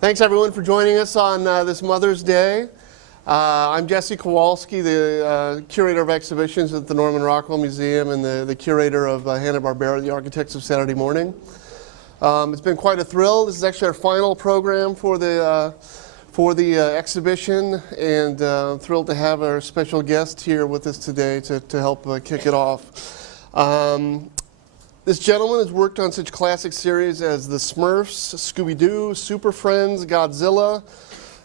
Thanks everyone for joining us on this Mother's Day. I'm Jesse Kowalski, the curator of exhibitions at the Norman Rockwell Museum and the curator of Hanna-Barbera, the Architects of Saturday Morning. It's been quite a thrill. This is actually our final program for the exhibition, and thrilled to have our special guest here with us today to help kick it off. This gentleman has worked on such classic series as the Smurfs, Scooby Doo, Super Friends, Godzilla,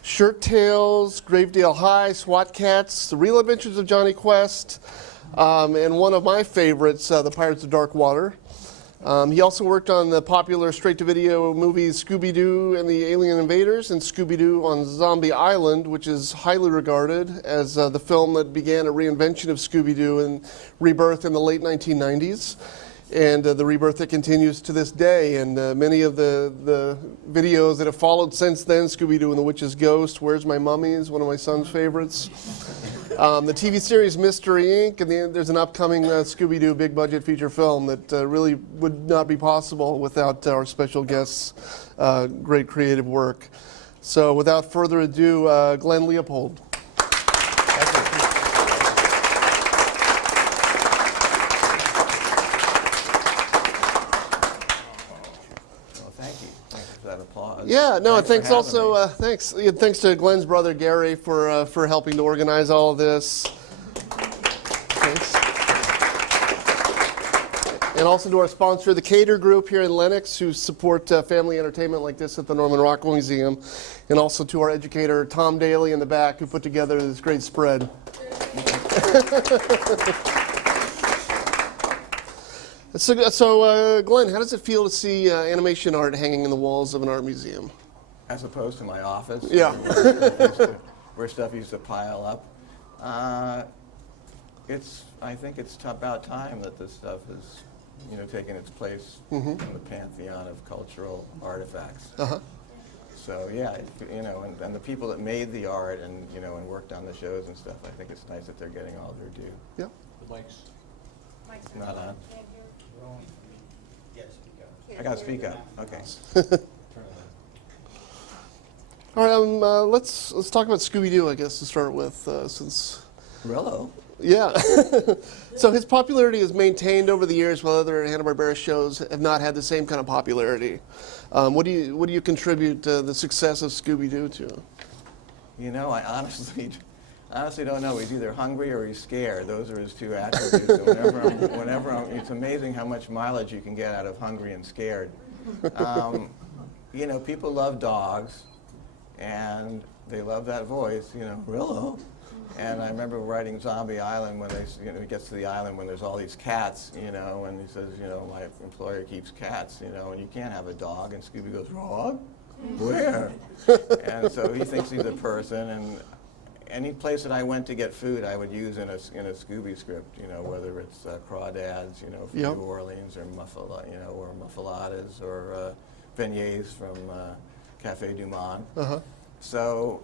Shirt Tales, Gravedale High, SWAT Cats, The Real Adventures of Jonny Quest, and one of my favorites, The Pirates of Dark Water. He also worked on the popular straight-to-video movies Scooby Doo and the Alien Invaders and Scooby Doo on Zombie Island, which is highly regarded as the film that began a reinvention of Scooby Doo and rebirth in the late 1990s. And the rebirth that continues to this day. And many of the videos that have followed since then, Scooby-Doo and the Witch's Ghost, Where's My Mummy is one of my son's favorites. The TV series Mystery Inc., and there's an upcoming Scooby-Doo big budget feature film that really would not be possible without our special guests' great creative work. So without further ado, Glenn Leopold. Yeah, no, thanks also, thanks to Glenn's brother Gary for helping to organize all of this. Thanks. And also to our sponsor, the Cater Group here in Lenox, who support family entertainment like this at the Norman Rockwell Museum. And also to our educator, Tom Daly in the back, who put together this great spread. So, Glenn, how does it feel to see animation art hanging in the walls of an art museum? As opposed to my office? Yeah. Where stuff used to pile up. I think it's about time that this stuff is, taking its place in the pantheon of cultural artifacts. Uh-huh. So, yeah, and the people that made the art and, and worked on the shows and stuff, I think it's nice that they're getting all their due. Yeah. The mics. Not on. I got to speak up. Okay. All right. Let's talk about Scooby Doo, I guess, to start with, since. Rello. Yeah. So his popularity is maintained over the years, while other Hanna-Barbera shows have not had the same kind of popularity. What do you contribute the success of Scooby Doo to? I honestly don't know. He's either hungry or he's scared. Those are his two attributes. So it's amazing how much mileage you can get out of hungry and scared. People love dogs, and they love that voice, Rillo. And I remember writing Zombie Island when he gets to the island when there's all these cats, and he says, my employer keeps cats, and you can't have a dog. And Scooby goes, dog? Where? And so he thinks he's a person, and any place that I went to get food, I would use in a Scooby script, whether it's crawdads, from Yep. New Orleans, or or muffulettas, or beignets from Café Du Monde. Uh-huh. So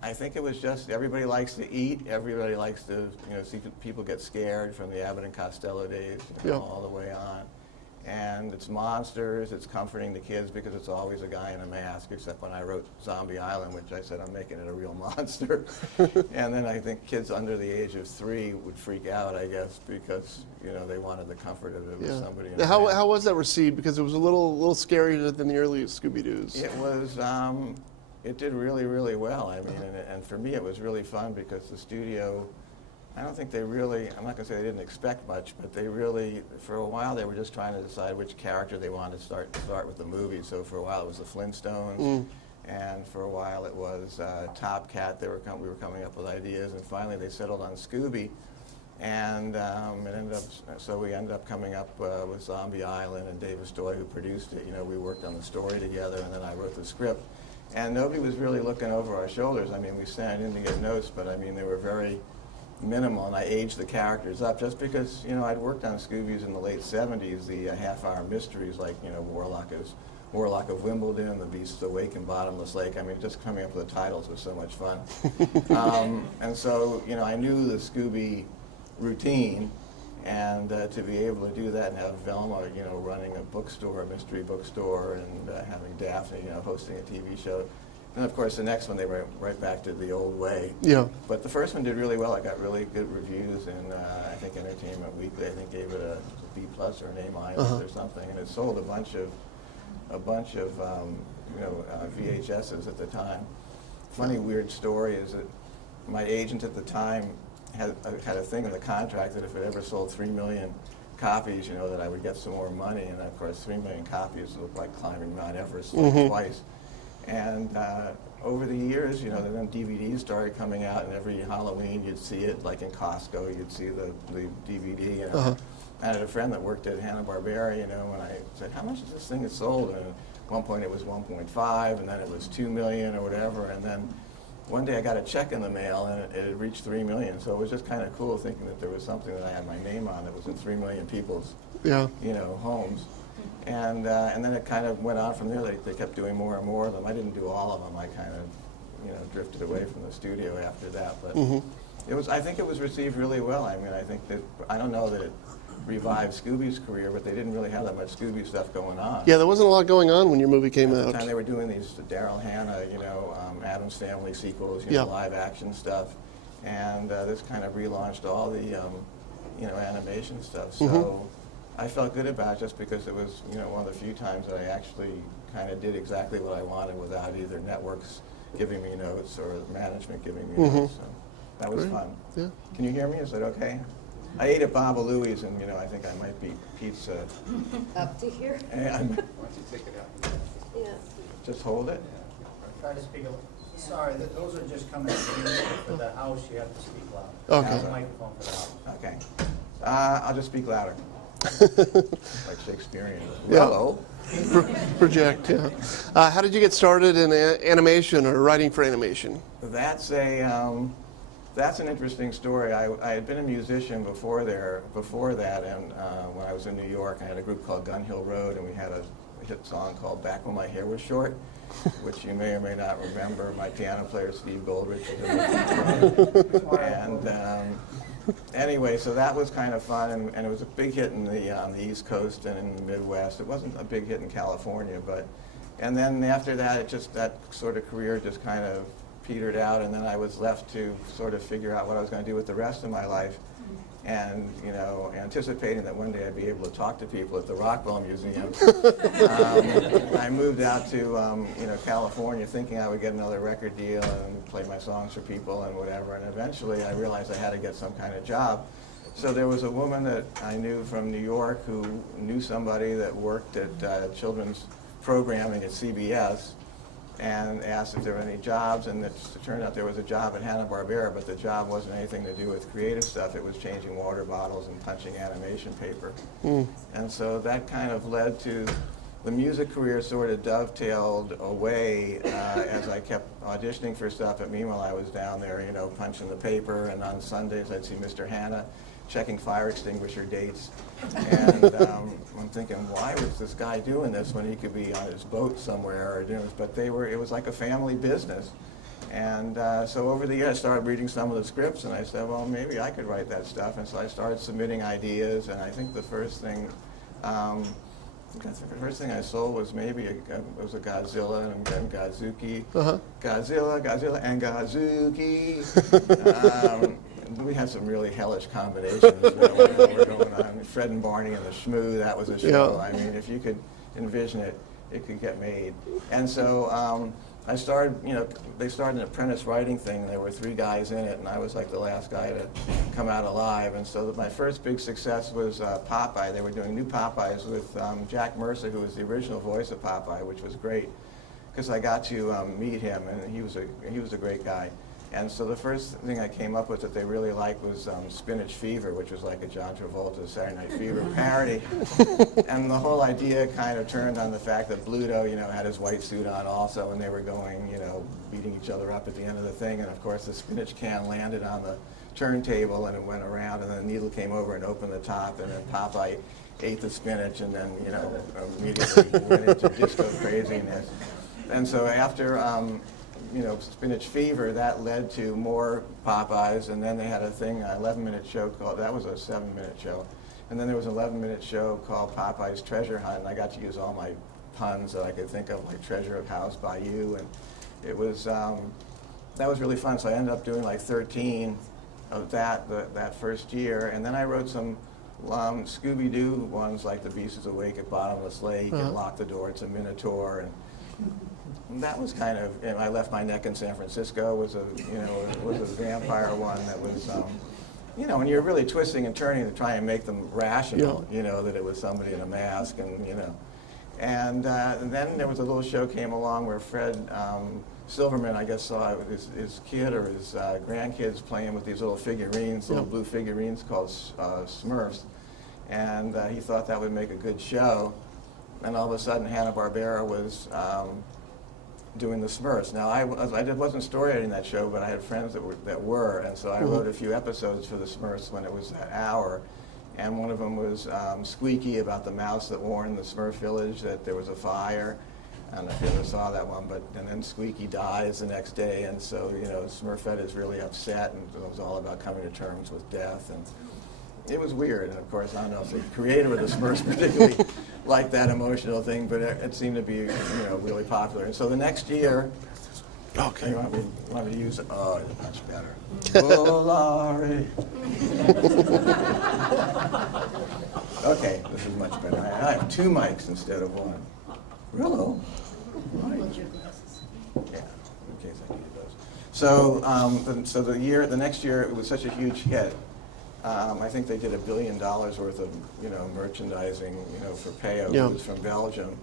I think it was just everybody likes to eat. Everybody likes to see people get scared from the Abbott and Costello days, Yep. all the way on. And it's monsters, it's comforting the kids because it's always a guy in a mask, except when I wrote Zombie Island, which I said I'm making it a real monster. And then I think kids under the age of 3 would freak out, I guess, because they wanted the comfort of it with somebody in a mask. How was that received? Because it was a little scarier than the early Scooby Doos. It was, it did really, really well. I mean, and for me it was really fun because the studio, I don't think I'm not going to say they didn't expect much, but they really, for a while, they were just trying to decide which character they wanted to start with the movie. So for a while, it was the Flintstones, and for a while, it was Top Cat. We were coming up with ideas, and finally, they settled on Scooby, and we ended up coming up with Zombie Island, and Davis Doy, who produced it. We worked on the story together, and then I wrote the script, and nobody was really looking over our shoulders. I mean, we sat in to get notes, but I mean, they were very minimal, and I aged the characters up just because, I'd worked on Scooby's in the late 70s, the half-hour mysteries like, Warlock of Wimbledon, The Beasts Awake in Bottomless Lake. I mean, just coming up with the titles was so much fun. And so, I knew the Scooby routine, And to be able to do that and have Velma, you know, running a bookstore, a mystery bookstore, and having Daphne, you know, hosting a TV show. And of course, the next one they went right back to the old way. Yeah. But the first one did really well. I got really good reviews, and I think Entertainment Weekly, I think, gave it a B+ or an A- or something. And it sold a bunch of VHSs at the time. Funny, weird story is that my agent at the time had a thing in the contract that if it ever sold 3 million copies, you know, that I would get some more money. And of course, 3 million copies looked like climbing Mount Everest twice. And over the years, you know, then DVDs started coming out, and every Halloween you'd see it, like in Costco, you'd see the DVD. And I had a friend that worked at Hanna-Barbera, you know, and I said, how much is this thing sold? And at one point it was 1.5, and then it was 2 million or whatever, and then one day I got a check in the mail, and it had reached 3 million. So it was just kind of cool thinking that there was something that I had my name on that was in 3 million people's, you know, homes. And then it kind of went on from there. They kept doing more and more of them. I didn't do all of them. I kind of, you know, drifted away from the studio after that. But it was. I think it was received really well. I mean, I think that, I don't know that it revived Scooby's career, but they didn't really have that much Scooby stuff going on. Yeah, there wasn't a lot going on when your movie came At out. the time they were doing these Daryl Hannah, you know, Addams Family sequels, you know, live action stuff, and this kind of relaunched all the, you know, animation stuff. So I felt good about it just because it was, you know, one of the few times that I actually kind of did exactly what I wanted without either networks giving me notes or management giving me notes. So that was fun. Yeah. Can you hear me? Is that okay? I ate at Baba Louie's, and, you know, I think I might be pizza. Up to here? And Why don't you take it out? Yeah. just hold it. Try to speak a little. Sorry, those are just coming for the house, you have to speak loud. Okay. There's a microphone for the house. Okay. I'll just speak louder. Like Shakespearean. Yeah. Hello. Project, yeah. How did you get started in animation or writing for animation? That's an interesting story. I had been a musician before that, and when I was in New York, I had a group called Gun Hill Road, and we had a hit song called Back When My Hair Was Short, which you may or may not remember. My piano player, Steve Goldrich, was in it. And anyway, so that was kind of fun, and it was a big hit on the East Coast and in the Midwest. It wasn't a big hit in California, and then after that, that sort of career just kind of petered out, and then I was left to sort of figure out what I was going to do with the rest of my life. And, you know, anticipating that one day I'd be able to talk to people at the Rockwell Museum, I moved out to, you know, California thinking I would get another record deal and play my songs for people and whatever. And eventually I realized I had to get some kind of job. So there was a woman that I knew from New York who knew somebody that worked at children's programming at CBS, and asked if there were any jobs, and it turned out there was a job at Hanna-Barbera, but the job wasn't anything to do with creative stuff. It was changing water bottles and punching animation paper. And so that kind of led to the music career sort of dovetailed away as I kept auditioning for stuff. And meanwhile, I was down there, you know, punching the paper, and on Sundays I'd see Mr. Hanna checking fire extinguisher dates. And I'm thinking, why was this guy doing this when he could be on his boat somewhere or doing this? But it was like a family business. And so over the years, I started reading some of the scripts, and I said, well, maybe I could write that stuff. And so I started submitting ideas, and I think the first thing I sold was maybe a Godzilla and Godzuki. Godzilla and Godzuki. We had some really hellish combinations that were going on. Fred and Barney and the Shmoo, that was a show. I mean, if you could envision it, it could get made. And so I started, you know, they started an apprentice writing thing, and there were 3 guys in it, and I was like the last guy to come out alive. And so my first big success was Popeye. They were doing new Popeyes with Jack Mercer, who was the original voice of Popeye, which was great, because I got to meet him, and he was a great guy. And so the first thing I came up with that they really liked was Spinach Fever, which was like a John Travolta Saturday Night Fever parody. And the whole idea kind of turned on the fact that Bluto, you know, had his white suit on also, and they were going, you know, beating each other up at the end of the thing. And of course, the spinach can landed on the turntable, and it went around, and then the needle came over and opened the top, and then Popeye ate the spinach, and then, you know, immediately went into disco craziness. And so after Spinach Fever, that led to more Popeyes, and then they had a thing, an 11-minute show called, that was a 7-minute show, and then there was an 11-minute show called Popeye's Treasure Hunt, and I got to use all my puns that I could think of, like Treasure of House Bayou, and it was, that was really fun, so I ended up doing like 13 of that first year, and then I wrote some Scooby Doo ones, like The Beast is Awake at Bottomless Lake, and Lock the Door, It's a Minotaur, and that was kind of, I Left My Neck in San Francisco was a vampire one that was, when you're really twisting and turning to try and make them rational, that it was somebody in a mask, and and then there was a little show came along where Fred Silverman, I guess, saw his kid or his grandkids playing with these little figurines, little blue figurines called Smurfs, and he thought that would make a good show. And all of a sudden, Hanna-Barbera was doing the Smurfs. Now, I wasn't story editing that show, but I had friends that were, and so I wrote a few episodes for the Smurfs when it was that hour. And one of them was Squeaky, about the mouse that warned the Smurf village that there was a fire. I don't know if you ever saw that one, and then Squeaky dies the next day, and so, Smurfette is really upset, and it was all about coming to terms with death, and it was weird. And of course, I don't know if the creator of the Smurfs particularly liked that emotional thing, but it seemed to be, really popular. And so the next year, Okay. you want me to use it? Oh, it's much better. Oh, Laurie. Okay, this is much better. I have 2 mics instead of 1. Hello. Right. Yeah, in case I needed those. So, the next year it was such a huge hit. I think they did $1 billion worth of merchandising for Peo, who was from Belgium,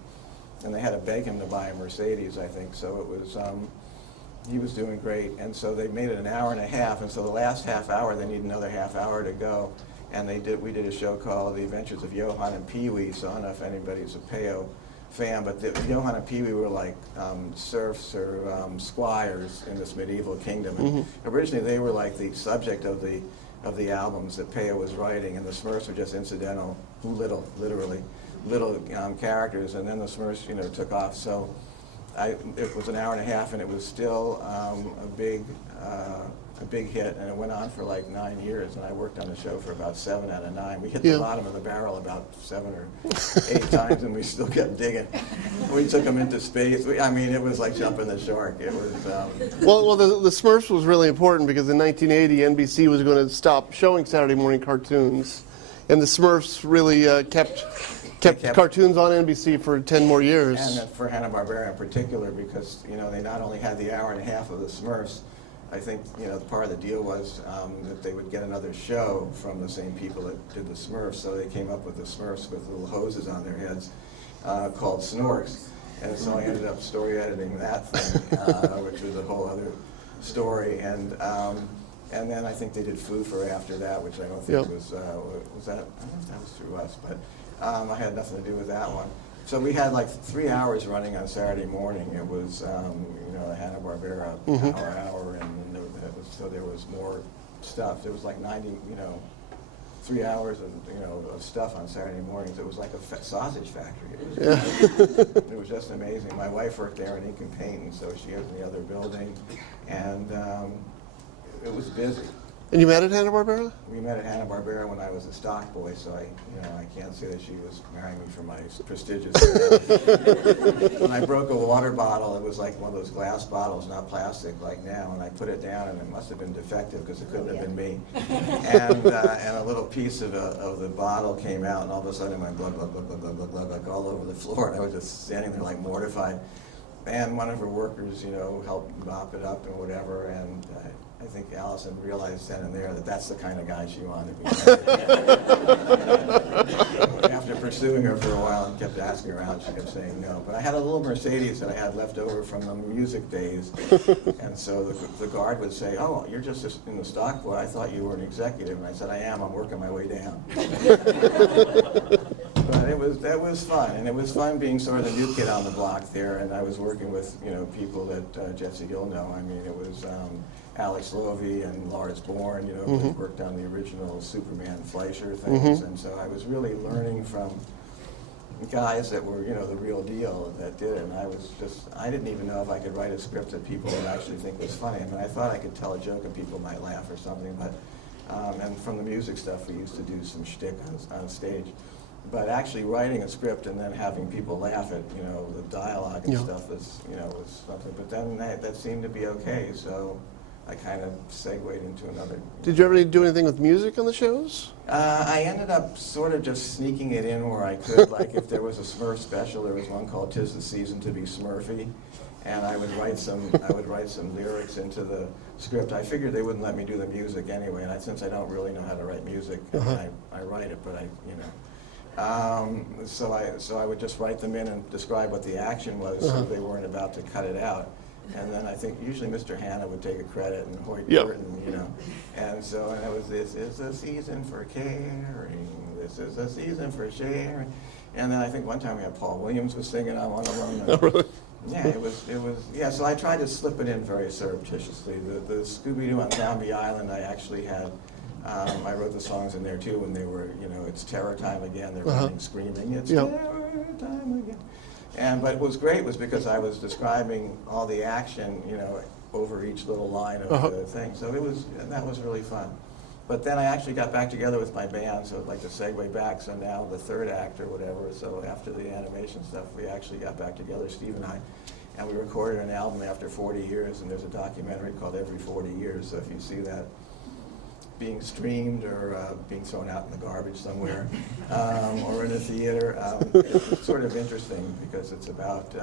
and they had to beg him to buy a Mercedes, I think. So it was he was doing great, and so they made it an hour and a half, and so the last half hour they need another half hour to go, and we did a show called The Adventures of Johann and Pee-wee. So I don't know if anybody's a Peo fan, but Johann and Pee-wee were like serfs or squires in this medieval kingdom. And originally they were like the subject of the albums that Peo was writing, and the Smurfs were just incidental, little characters, and then the Smurfs, took off. So it was an hour and a half, and it was still a big hit, and it went on for like 9 years, and I worked on the show for about 7 out of 9. We hit the bottom of the barrel about 7 or 8 times, and we still kept digging. We took them into space. It was like jumping the shark. It was. Well, the Smurfs was really important because in 1980, NBC was going to stop showing Saturday morning cartoons, and the Smurfs really kept cartoons on NBC for 10 more years. And for Hanna-Barbera in particular, because they not only had the hour and a half of the Smurfs. I think part of the deal was that they would get another show from the same people that did the Smurfs, so they came up with the Smurfs with little hoses on their heads called Snorks, and so I ended up story editing that thing, which was a whole other story, and then I think they did Foo-Fur after that, which I don't think was that. I don't know if that was through us, but I had nothing to do with that one. So we had like 3 hours running on Saturday morning. It was, a Hanna-Barbera hour, and so there was more stuff. There was like 3 hours of stuff on Saturday mornings. It was like a sausage factory. It was just amazing. My wife worked there in ink and paint, and so she was in the other building, and it was busy. And you met at Hanna-Barbera? We met at Hanna-Barbera when I was a stock boy, so I can't say that she was marrying me for my prestigious. When I broke a water bottle, it was like one of those glass bottles, not plastic like now, and I put it down, and it must have been defective because it couldn't have been me. And a little piece of the bottle came out, and all of a sudden it went glug, glug, glug, glug, glug, glug, glug, glug, all over the floor, and I was just standing there like mortified. And one of her workers, helped mop it up and whatever, and I think Allison realized then and there that that's the kind of guy she wanted to be. After pursuing her for a while and kept asking her out, she kept saying no. But I had a little Mercedes that I had left over from the music days, and so the guard would say, "Oh, you're just in the stock boy. I thought you were an executive." And I said, "I am. I'm working my way down." But that was fun, and it was fun being sort of the new kid on the block there, and I was working with people that Jesse you'll know. It was Alex Lovey and Lars Bourne, who had worked on the original Superman Fleischer things, and so I was really learning from guys that were, the real deal that did it. And I didn't even know if I could write a script that people would actually think was funny. I mean, I thought I could tell a joke and people might laugh or something, but, and from the music stuff, we used to do some shtick on stage. But actually writing a script and then having people laugh at, the dialogue and stuff was something. But then that seemed to be okay, so I kind of segued into another. Did you ever do anything with music on the shows? I ended up sort of just sneaking it in where I could. Like if there was a Smurf special, there was one called "'Tis the Season to Be Smurfy," and I would write some lyrics into the script. I figured they wouldn't let me do the music anyway, and since I don't really know how to write music, I write it, but so I would just write them in and describe what the action was, so they weren't about to cut it out. And then I think usually Mr. Hanna would take a credit and Hoyt Burton, And so it was, "This is the season for caring, this is the season for sharing." And then I think one time we had Paul Williams was singing on one of them. Oh, really? Yeah, it was, so I tried to slip it in very surreptitiously. The Scooby Doo on Zombie Island, I actually had, I wrote the songs in there too when they were, it's terror time again, they're running screaming, "It's terror time again." But what was great was because I was describing all the action, over each little line of the thing. So that was really fun. But then I actually got back together with my band, so I'd like to segue back. So now the third act or whatever, so after the animation stuff, we actually got back together, Steve and I, and we recorded an album after 40 years, and there's a documentary called Every 40 Years, so if you see that being streamed or being thrown out in the garbage somewhere or in a theater. It's sort of interesting because it's about,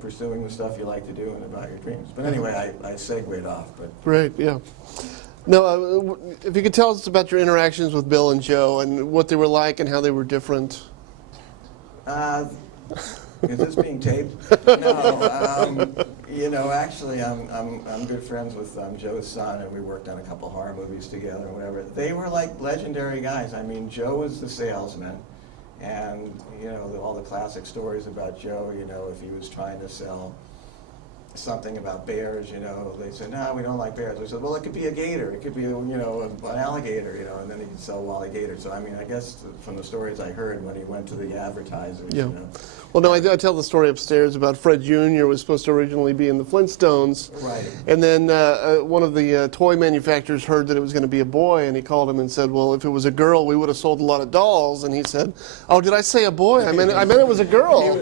pursuing the stuff you like to do and about your dreams. But anyway, I segued off. But Great, yeah. No, if you could tell us about your interactions with Bill and Joe and what they were like and how they were different. Is this being taped? No, actually, I'm good friends with Joe's son, and we worked on a couple horror movies together and whatever. They were like legendary guys. I mean, Joe was the salesman, and all the classic stories about Joe. If he was trying to sell something about bears, they said, "No, we don't like bears." We said, "Well, it could be a gator. It could be, an alligator, and then he could sell Wally Gator." So, I mean, I guess from the stories I heard when he went to the advertisers, Well, no, I tell the story upstairs about Fred Jr. was supposed to originally be in the Flintstones. Right. And then one of the toy manufacturers heard that it was going to be a boy, and he called him and said, "Well, if it was a girl, we would have sold a lot of dolls." And he said, "Oh, did I say a boy? I meant it was a girl."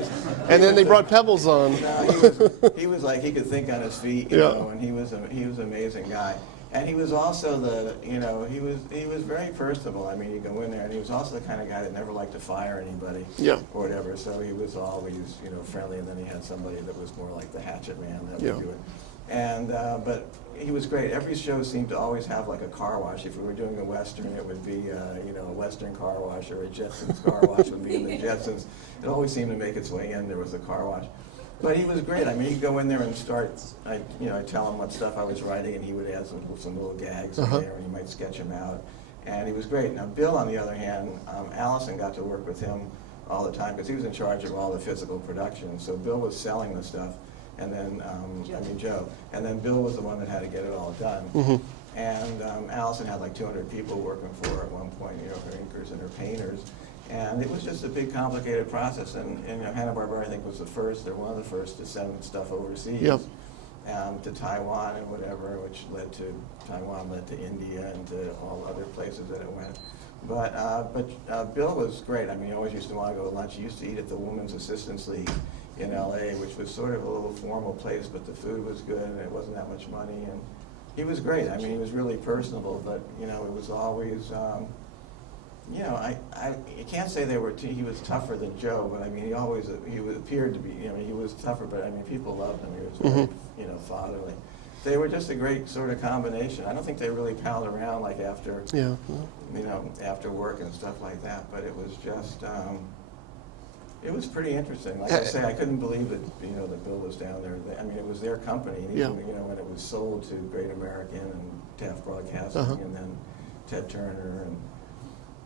And then they brought Pebbles on. No, he was like, he could think on his feet, and he was an amazing guy. And he was also he was very personable. I mean, you go in there, and he was also the kind of guy that never liked to fire anybody or whatever. So he was always, friendly. And then he had somebody that was more like the hatchet man that would do it. And but he was great. Every show seemed to always have like a car wash. If we were doing a Western, it would be a Western car wash, or a Jetsons car wash would be in the Jetsons. It always seemed to make its way in. There was a car wash. But he was great. I mean, he'd go in there and start, I'd tell him what stuff I was writing, and he would add some little gags in there, and he might sketch them out. And he was great. Now, Bill, on the other hand, Allison got to work with him all the time because he was in charge of all the physical production. So Bill was selling the stuff, and then, Joe. And then Bill was the one that had to get it all done. And Allison had like 200 people working for her at one point, her inkers and her painters. And it was just a big, complicated process. And Hanna-Barbera, I think, was they're one of the first to send stuff overseas to Taiwan and whatever, which Taiwan led to India and to all other places that it went. But Bill was great. I mean, he always used to want to go to lunch. He used to eat at the Women's Assistance League in L.A., which was sort of a little formal place, but the food was good and it wasn't that much money. And he was great. I mean, he was really personable, but, it was always... you can't say he was tougher than Joe, but I mean, he appeared to be, he was tougher, but I mean, people loved him. He was very, fatherly. They were just a great sort of combination. I don't think they really palled around like after, after work and stuff like that, but it was just, it was pretty interesting. Like I say, I couldn't believe that, that Bill was down there. I mean, it was their company, and even, when it was sold to Great American and Taft Broadcasting, and then Ted Turner, and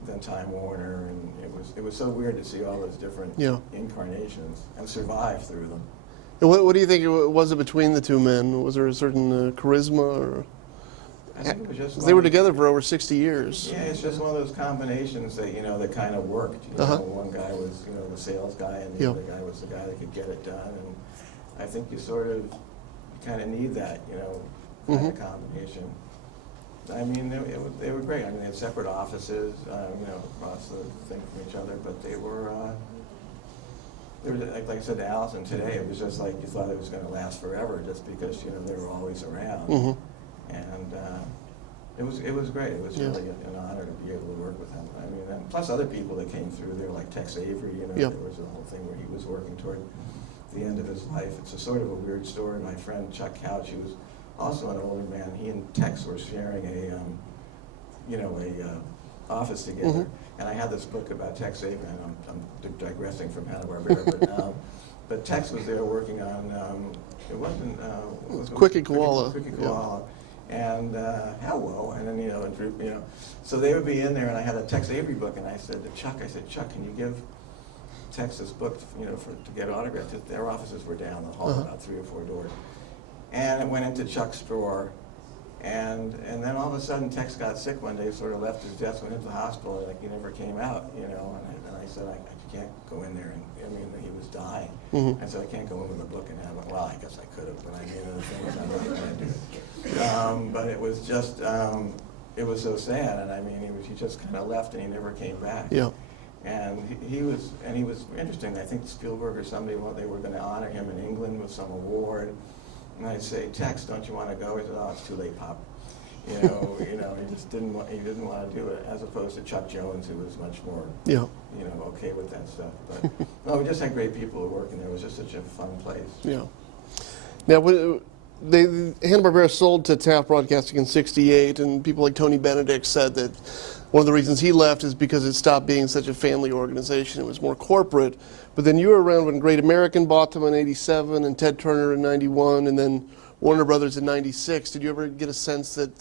then Time Warner, and it was so weird to see all those different incarnations and survive through them. And what do you think was it between the two men? Was there a certain charisma or? I think it was just They were one- together for over 60 years. Yeah, it's just one of those combinations that, that kind of worked. One guy was, the sales guy, and the Yeah. other guy was the guy that could get it done. And I think you kind of need that, kind of combination. I mean, they were great. I mean, they had separate offices, across the thing from each other, but they were like I said to Allison today, it was just like you thought it was going to last forever just because, they were always around. And it was great. It was really an honor to be able to work with him. I mean, and plus other people that came through there, like Tex Avery, there was a whole thing where he was working toward the end of his life. It's a sort of a weird story. My friend Chuck Couch, he was also an older man. He and Tex were sharing a office together. And I had this book about Tex Avery, and I'm digressing from Hanna-Barbera, but Tex was there working on, it wasn't... Quickie Koala. Quickie Koala. And hello, and then, and Droop, so they would be in there, and I had a Tex Avery book, and I said to Chuck, Chuck, can you give Tex this book, to get autographed? Their offices were down the hall, about 3 or 4 doors. And it went into Chuck's drawer, and then all of a sudden Tex got sick one day, sort of left his desk, went into the hospital, and like he never came out, and I said, I can't go in there, and he was dying. I said, I can't go in with a book and have it. Well, I guess I could have, but I mean, the thing was, I'm not going to do it. But it was just, it was so sad, and I mean, he just kind of left, and he never came back. Yeah. And he was interesting. I think Spielberg or somebody, they were going to honor him in England with some award. And I'd say, Tex, don't you want to go? He said, oh, it's too late, Pop. He just didn't want to do it, as opposed to Chuck Jones, who was much more, okay with that stuff. But no, we just had great people who work, and it was just such a fun place. Yeah. Now, Hanna-Barbera sold to Taft Broadcasting in '68, and people like Tony Benedict said that one of the reasons he left is because it stopped being such a family organization. It was more corporate. But then you were around when Great American bought them in '87, and Ted Turner in '91, and then Warner Brothers in '96. Did you ever get a sense that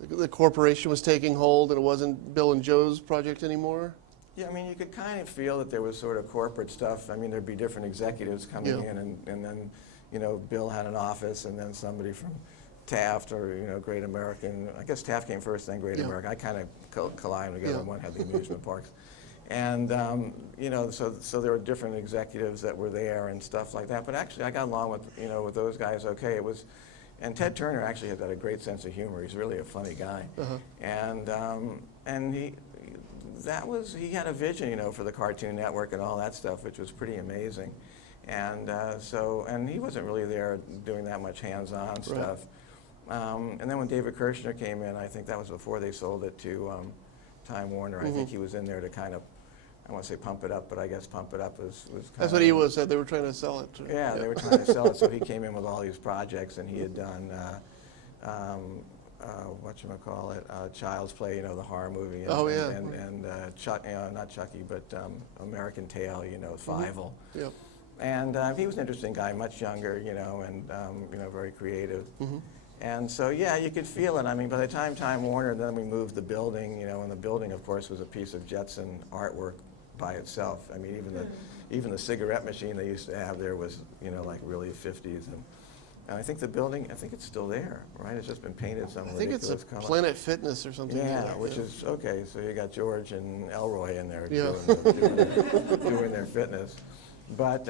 the corporation was taking hold and it wasn't Bill and Joe's project anymore? Yeah, I mean, you could kind of feel that there was sort of corporate stuff. I mean, there'd be different executives coming in, and then, Bill had an office, and then somebody from Taft or, Great American. I guess Taft came first, then Great American. I kind of collide them together. One had the amusement parks. And, so there were different executives that were there and stuff like that. But actually, I got along with, with those guys okay. And Ted Turner actually had a great sense of humor. He's really a funny guy. And he had a vision, for the Cartoon Network and all that stuff, which was pretty amazing. And and he wasn't really there doing that much hands-on stuff. And then when David Kirchner came in, I think that was before they sold it to Time Warner. I think he was in there to kind of, I want to say pump it up, but I guess pump it up was kind of... That's what he was said. They were trying to sell it. Yeah, they were trying to sell it, so he came in with all these projects, and he had done, whatchamacallit, Child's Play, the horror movie. And, and Chuck, not Chucky, but American Tail, Fievel. Yep. And he was an interesting guy, much younger, and very creative. And so, yeah, you could feel it. I mean, by the time Time Warner, then we moved the building, and the building, of course, was a piece of Jetson artwork by itself. I mean, even the cigarette machine they used to have there was, like really 50s. And I think the building, it's still there, right? It's just been painted some ridiculous color. I think it's a Planet Fitness or something. Yeah, which is, okay, so you got George and Elroy in there doing their fitness. But,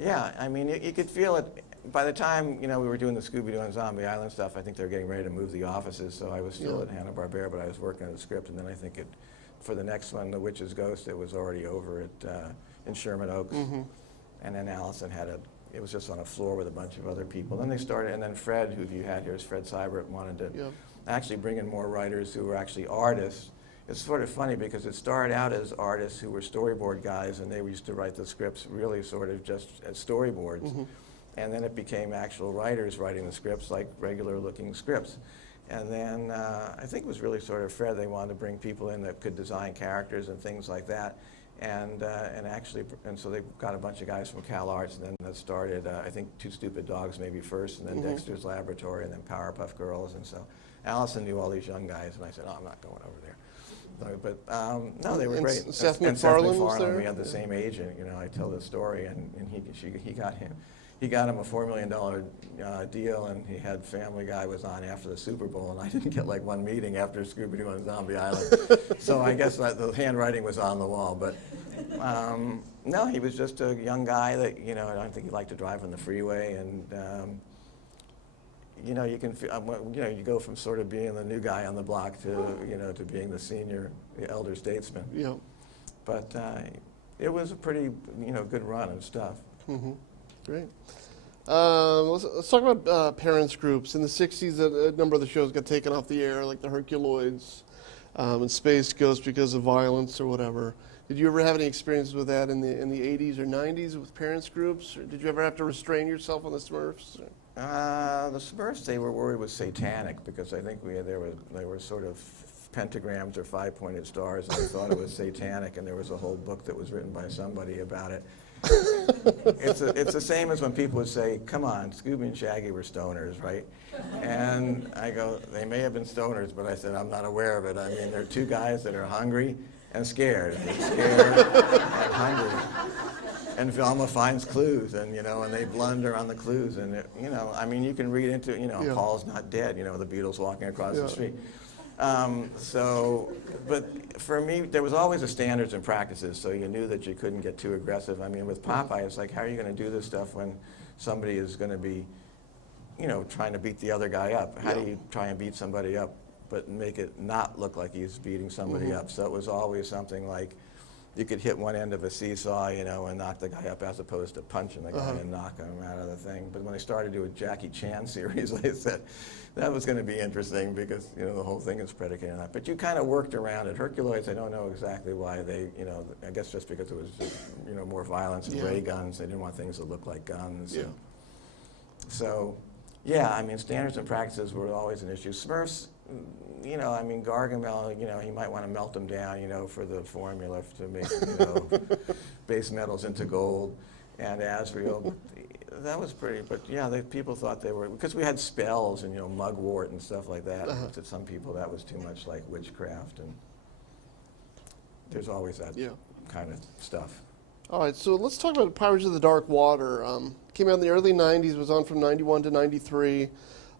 yeah, I mean, you could feel it. By the time, we were doing the Scooby Doo and Zombie Island stuff, I think they were getting ready to move the offices, so I was still at Hanna-Barbera, but I was working on the script, and then I think for the next one, The Witch's Ghost, it was already over in Sherman Oaks. And then Allison it was just on a floor with a bunch of other people. Then they started, and then Fred, who you had here, is Fred Seibert, wanted to actually bring in more writers who were actually artists. It's sort of funny because it started out as artists who were storyboard guys, and they used to write the scripts really sort of just as storyboards. And then it became actual writers writing the scripts, like regular-looking scripts. And then I think it was really sort of Fred. They wanted to bring people in that could design characters and things like that. And so they got a bunch of guys from Cal Arts, and then that started, I think, Two Stupid Dogs maybe first, and then Dexter's Laboratory, and then Powerpuff Girls. And so Allison knew all these young guys, and I said, oh, I'm not going over there. But no, they were and great. Seth MacFarlane was there? We had the same agent. I tell the story, and he got him. he got him a $4 million deal, and he had Family Guy was on after the Super Bowl, and I didn't get like one meeting after Scooby Doo on Zombie Island. So I guess the handwriting was on the wall. But no, he was just a young guy that, I don't think he liked to drive on the freeway, and you can feel, you go from sort of being the new guy on the block to, to being the senior, the elder statesman. Yeah. But it was a pretty, good run of stuff. Mm-hmm. Great. Let's talk about parents groups. In the 60s, a number of the shows got taken off the air, like the Herculoids and Space Ghost because of violence or whatever. Did you ever have any experiences with that in the 80s or 90s with parents groups? Or did you ever have to restrain yourself on the Smurfs? The Smurfs, they were worried was satanic because I think they were sort of pentagrams or five-pointed stars, and they thought it was satanic, and there was a whole book that was written by somebody about it. It's the same as when people would say, come on, Scooby and Shaggy were stoners, right? And I go, they may have been stoners, but I said, I'm not aware of it. I mean, they're two guys that are hungry and scared. They're scared and hungry. And Velma finds clues, and and they blunder on the clues, and I mean, you can read into Yeah. Paul's not dead, the Beatles walking across Yeah. the street. But for me, there was always the standards and practices, so you knew that you couldn't get too aggressive. I mean, with Popeye, it's like, how are you going to do this stuff when somebody is going to be, trying to beat the other guy up? How do you try and beat somebody up, but make it not look like he's beating somebody up? So it was always something like, you could hit one end of a seesaw, and knock the guy up, as opposed to punching the guy and knocking him out of the thing. But when they started doing a Jackie Chan series, I said that was going to be interesting because the whole thing is predicated on that. But you kind of worked around it. Herculoids, I don't know exactly why they, I guess just because it was just, more violence and ray guns. They didn't want things to look like guns. Yeah. So, yeah, I mean, standards and practices were always an issue. Smurfs, I mean, Gargamel, you might want to melt them down, for the formula to make, base metals into gold, and Asriel. That was pretty, but yeah, people thought they were, because we had spells and, mugwort and stuff like that. To some people, that was too much like witchcraft, and there's always that kind of stuff. All right, so let's talk about Pirates of the Dark Water. Came out in the early 90s, was on from 91 to 93.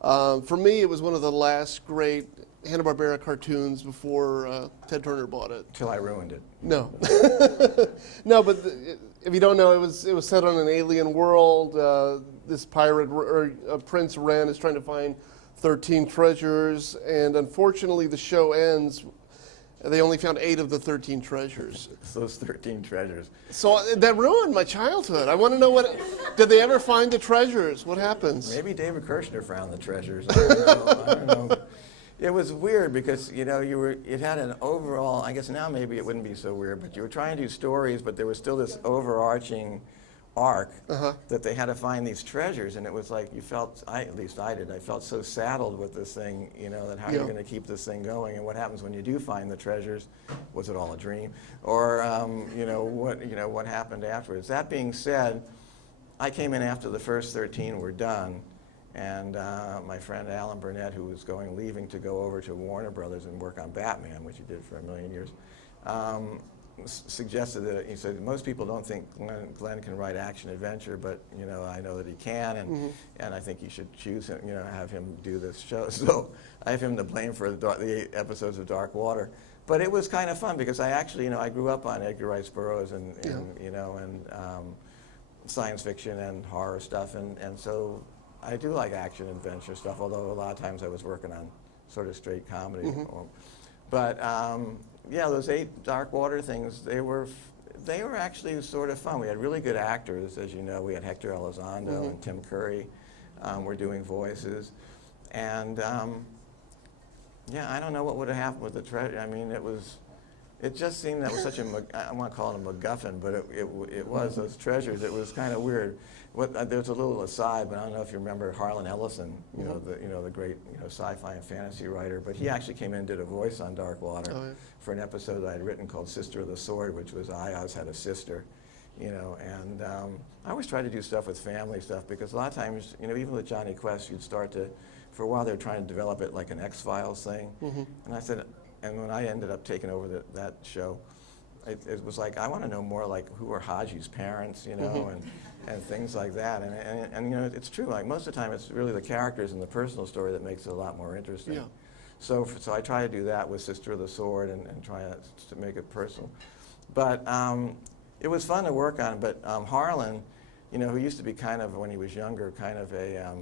For me, it was one of the last great Hanna-Barbera cartoons before Ted Turner bought it. Till I ruined it. No. No, but if you don't know, it was set on an alien world. This pirate, Prince Ren, is trying to find 13 treasures, and unfortunately the show ends. They only found 8 of the 13 treasures. Those 13 treasures. So that ruined my childhood. I want to know did they ever find the treasures? What happens? Maybe David Kirchner found the treasures. I don't know. It was weird because, it had an overall, I guess now maybe it wouldn't be so weird, but you were trying to do stories, but there was still this overarching arc that they had to find these treasures, and it was like you felt, at least I did, I felt so saddled with this thing, that how are you going to keep this thing going, and what happens when you do find the treasures? Was it all a dream? Or, what happened afterwards? That being said, I came in after the first 13 were done, and my friend Alan Burnett, who was leaving to go over to Warner Brothers and work on Batman, which he did for a million years, suggested that, he said, most people don't think Glenn can write action adventure, but I know that he can, and I think you should choose him, have him do this show. So I have him to blame for the 8 episodes of Dark Water. But it was kind of fun because I actually, I grew up on Edgar Rice Burroughs and science fiction and horror stuff, and so I do like action adventure stuff, although a lot of times I was working on sort of straight comedy. But yeah, those 8 Dark Water things, they were actually sort of fun. We had really good actors, as you know. We had Hector Elizondo and Tim Curry were doing voices. And yeah, I don't know what would have happened with the treasure. I mean, it just seemed that was such I want to call it a MacGuffin, but it was those treasures. It was kind of weird. There's a little aside, but I don't know if you remember Harlan Ellison, the great sci-fi and fantasy writer. But he actually came in and did a voice on Dark Water for an episode that I had written called Sister of the Sword, which was Ayaz had a sister, and I always try to do stuff with family stuff because a lot of times, even with Jonny Quest, you'd start to, for a while they were trying to develop it like an X-Files thing, and I said, and when I ended up taking over that show, it was like, I want to know more like who are Haji's parents, you know, and things like that. And you know, it's true, like most of the time it's really the characters and the personal story that makes it a lot more interesting. Yeah. So I try to do that with Sister of the Sword and try to make it personal. But it was fun to work on, but Harlan, you know, who used to be kind of, when he was younger, kind of a,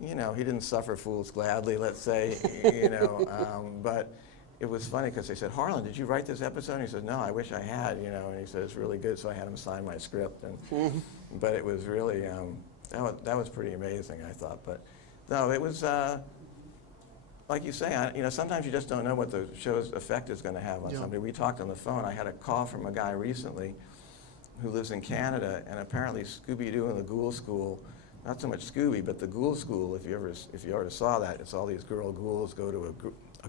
you know, he didn't suffer fools gladly, let's say, you know, but it was funny because they said, Harlan, did you write this episode? And he said, no, I wish I had, you know, and he said, it's really good, so I had him sign my script. And, but it was really, that was pretty amazing, I thought. But no, it was, like you say, you know, sometimes you just don't know what the show's effect is going to have on somebody. We talked on the phone. I had a call from a guy recently who lives in Canada, and apparently Scooby Doo and the Ghoul School, not so much Scooby, but the Ghoul School, if you ever saw that, it's all these girl ghouls go to a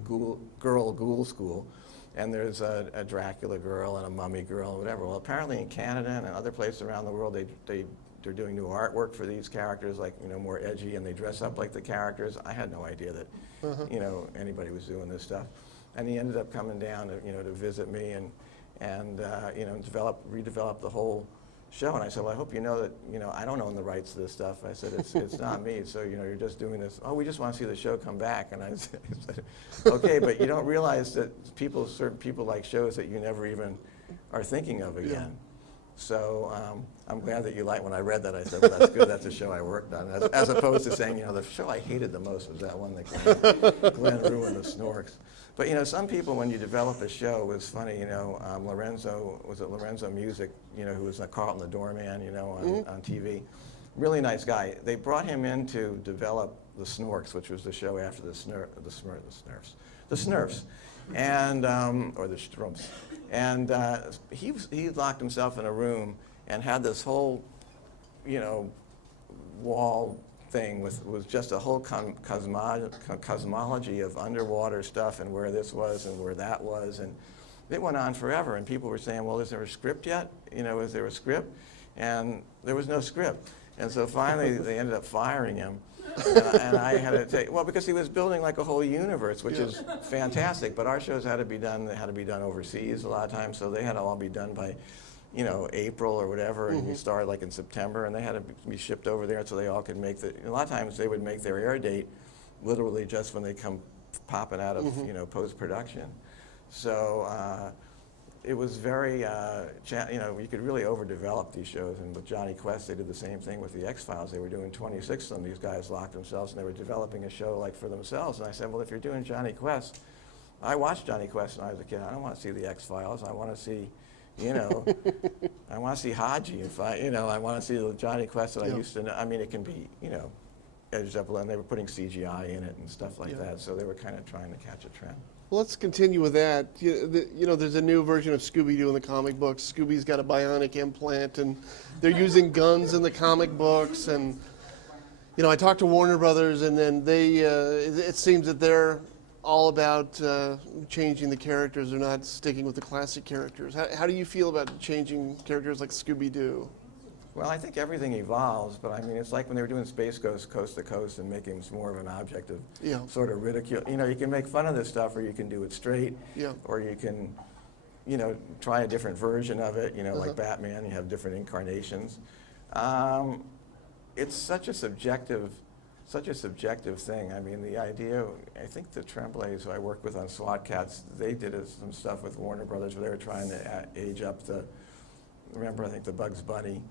girl ghoul school, and there's a Dracula girl and a mummy girl and whatever. Well, apparently in Canada and other places around the world, they're doing new artwork for these characters, like, you know, more edgy, and they dress up like the characters. I had no idea that, you know, anybody was doing this stuff. And he ended up coming down to, you know, to visit me and you know, redevelop the whole show. And I said, well, I hope you know that, you know, I don't own the rights to this stuff. I said, it's not me. So, you know, you're just doing this. Oh, we just want to see the show come back. And I said, okay, but you don't realize that certain people like shows that you never even are thinking of again. Yeah. So I'm glad that you like, when I read that, I said, well, that's good, that's a show I worked on. As opposed to saying, you know, the show I hated the most was that one that Glenn ruined, the Snorks. But, you know, some people, when you develop a show, it was funny, you know, Lorenzo Music, you know, who was Carlton the Doorman, you know, on TV. Really nice guy. They brought him in to develop the Snorks, which was the show after the Smurfs, and, or the Strumps. And he locked himself in a room and had this whole, you know, wall thing with just a whole cosmology of underwater stuff and where this was and where that was. And it went on forever. And people were saying, well, is there a script yet? You know, is there a script? And there was no script. And so finally they ended up firing him. And I had to take, well, because he was building like a whole universe, which is fantastic, but our shows had to be done overseas a lot of times, so they had to all be done by, you know, April or whatever, and we started like in September, and they had to be shipped over there so they all could make a lot of times they would make their air date literally just when they come popping out of, you know, post-production. So it was very, you know, you could really overdevelop these shows. And with Jonny Quest, they did the same thing with the X-Files. They were doing 26 of them. These guys locked themselves, and they were developing a show like for themselves. And I said, well, if you're doing Jonny Quest, I watched Jonny Quest when I was a kid. I don't want to see the X-Files. I want to see, you know, I want to see Haji. You know, I want to see the Jonny Quest that I used to know. I mean, it can be, you know, edged up, and they were putting CGI in it and stuff like that. So they were kind of trying to catch a trend. Well, let's continue with that. You know, there's a new version of Scooby Doo in the comic books. Scooby's got a bionic implant, and they're using guns in the comic books. And, you know, I talked to Warner Brothers, and then they, it seems that they're all about changing the characters. They're not sticking with the classic characters. How do you feel about changing characters like Scooby Doo? Well, I think everything evolves, but I mean, it's like when they were doing Space Ghost Coast to Coast and making it more of an object of sort of ridicule. You know, you can make fun of this stuff, or you can do it straight, or you can, you know, try a different version of it. You know, like Batman, you have different incarnations. It's such a subjective thing. I mean, the idea, I think the Tremblays, who I worked with on SWAT Cats, they did some stuff with Warner Brothers where they were trying to age up the, remember, I think the Bugs Bunny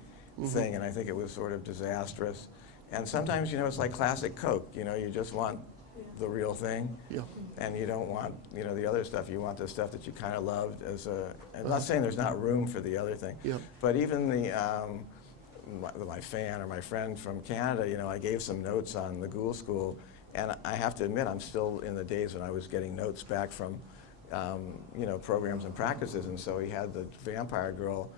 thing, and I think it was sort of disastrous. And sometimes, you know, it's like classic Coke. You know, you just want the real thing, and you don't want, you know, the other stuff. You want the stuff that you kind of loved as a. I'm not saying there's not room for the other thing, but even the my fan or my friend from Canada, you know, I gave some notes on the Ghoul School, and I have to admit, I'm still in the days when I was getting notes back from, you know, programs and practices, and so he had the vampire girl.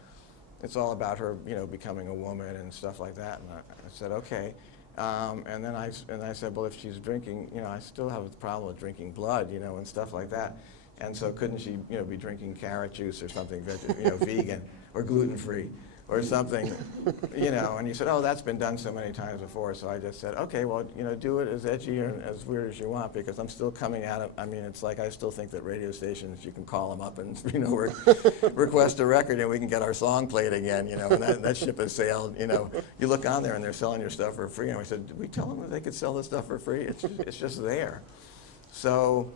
It's all about her, you know, becoming a woman and stuff like that. And I said, okay. And then I said, well, if she's drinking, you know, I still have a problem with drinking blood, you know, and stuff like that. And so couldn't she, you know, be drinking carrot juice or something, you know, vegan or gluten-free or something, you know, and he said, oh, that's been done so many times before, so I just said, okay, well, you know, do it as edgy and as weird as you want, because I'm still coming at it. I mean, it's like I still think that radio stations, you can call them up and, you know, request a record and we can get our song played again, you know, and that ship has sailed, you know. You look on there and they're selling your stuff for free, and I said, did we tell them that they could sell this stuff for free? It's just there. So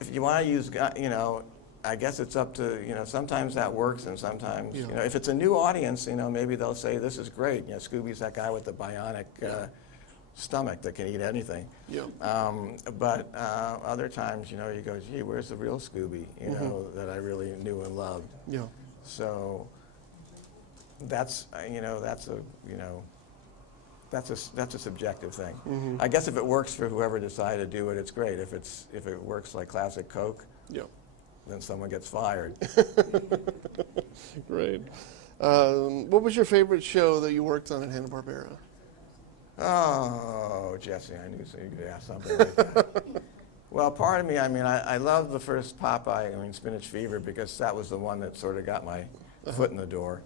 if you want to use, you know, I guess it's up to, you know, sometimes that works and sometimes, you know, if it's a new audience, you know, maybe they'll say, this is great. You know, Scooby's that guy with the bionic stomach that can eat anything. Yeah. But other times, you know, you go, gee, where's the real Scooby, you know, that I really knew and loved. Yeah. So that's, you know, that's a, you know, that's a subjective thing. I guess if it works for whoever decided to do it, it's great. If it works like classic Coke, Yeah. then someone gets fired. Great. What was your favorite show that you worked on at Hanna-Barbera? Oh, Jesse, I knew so you could ask something like that. Well, part of me, I mean, I loved the first Popeye, I mean, Spinach Fever, because that was the one that sort of got my foot in the door.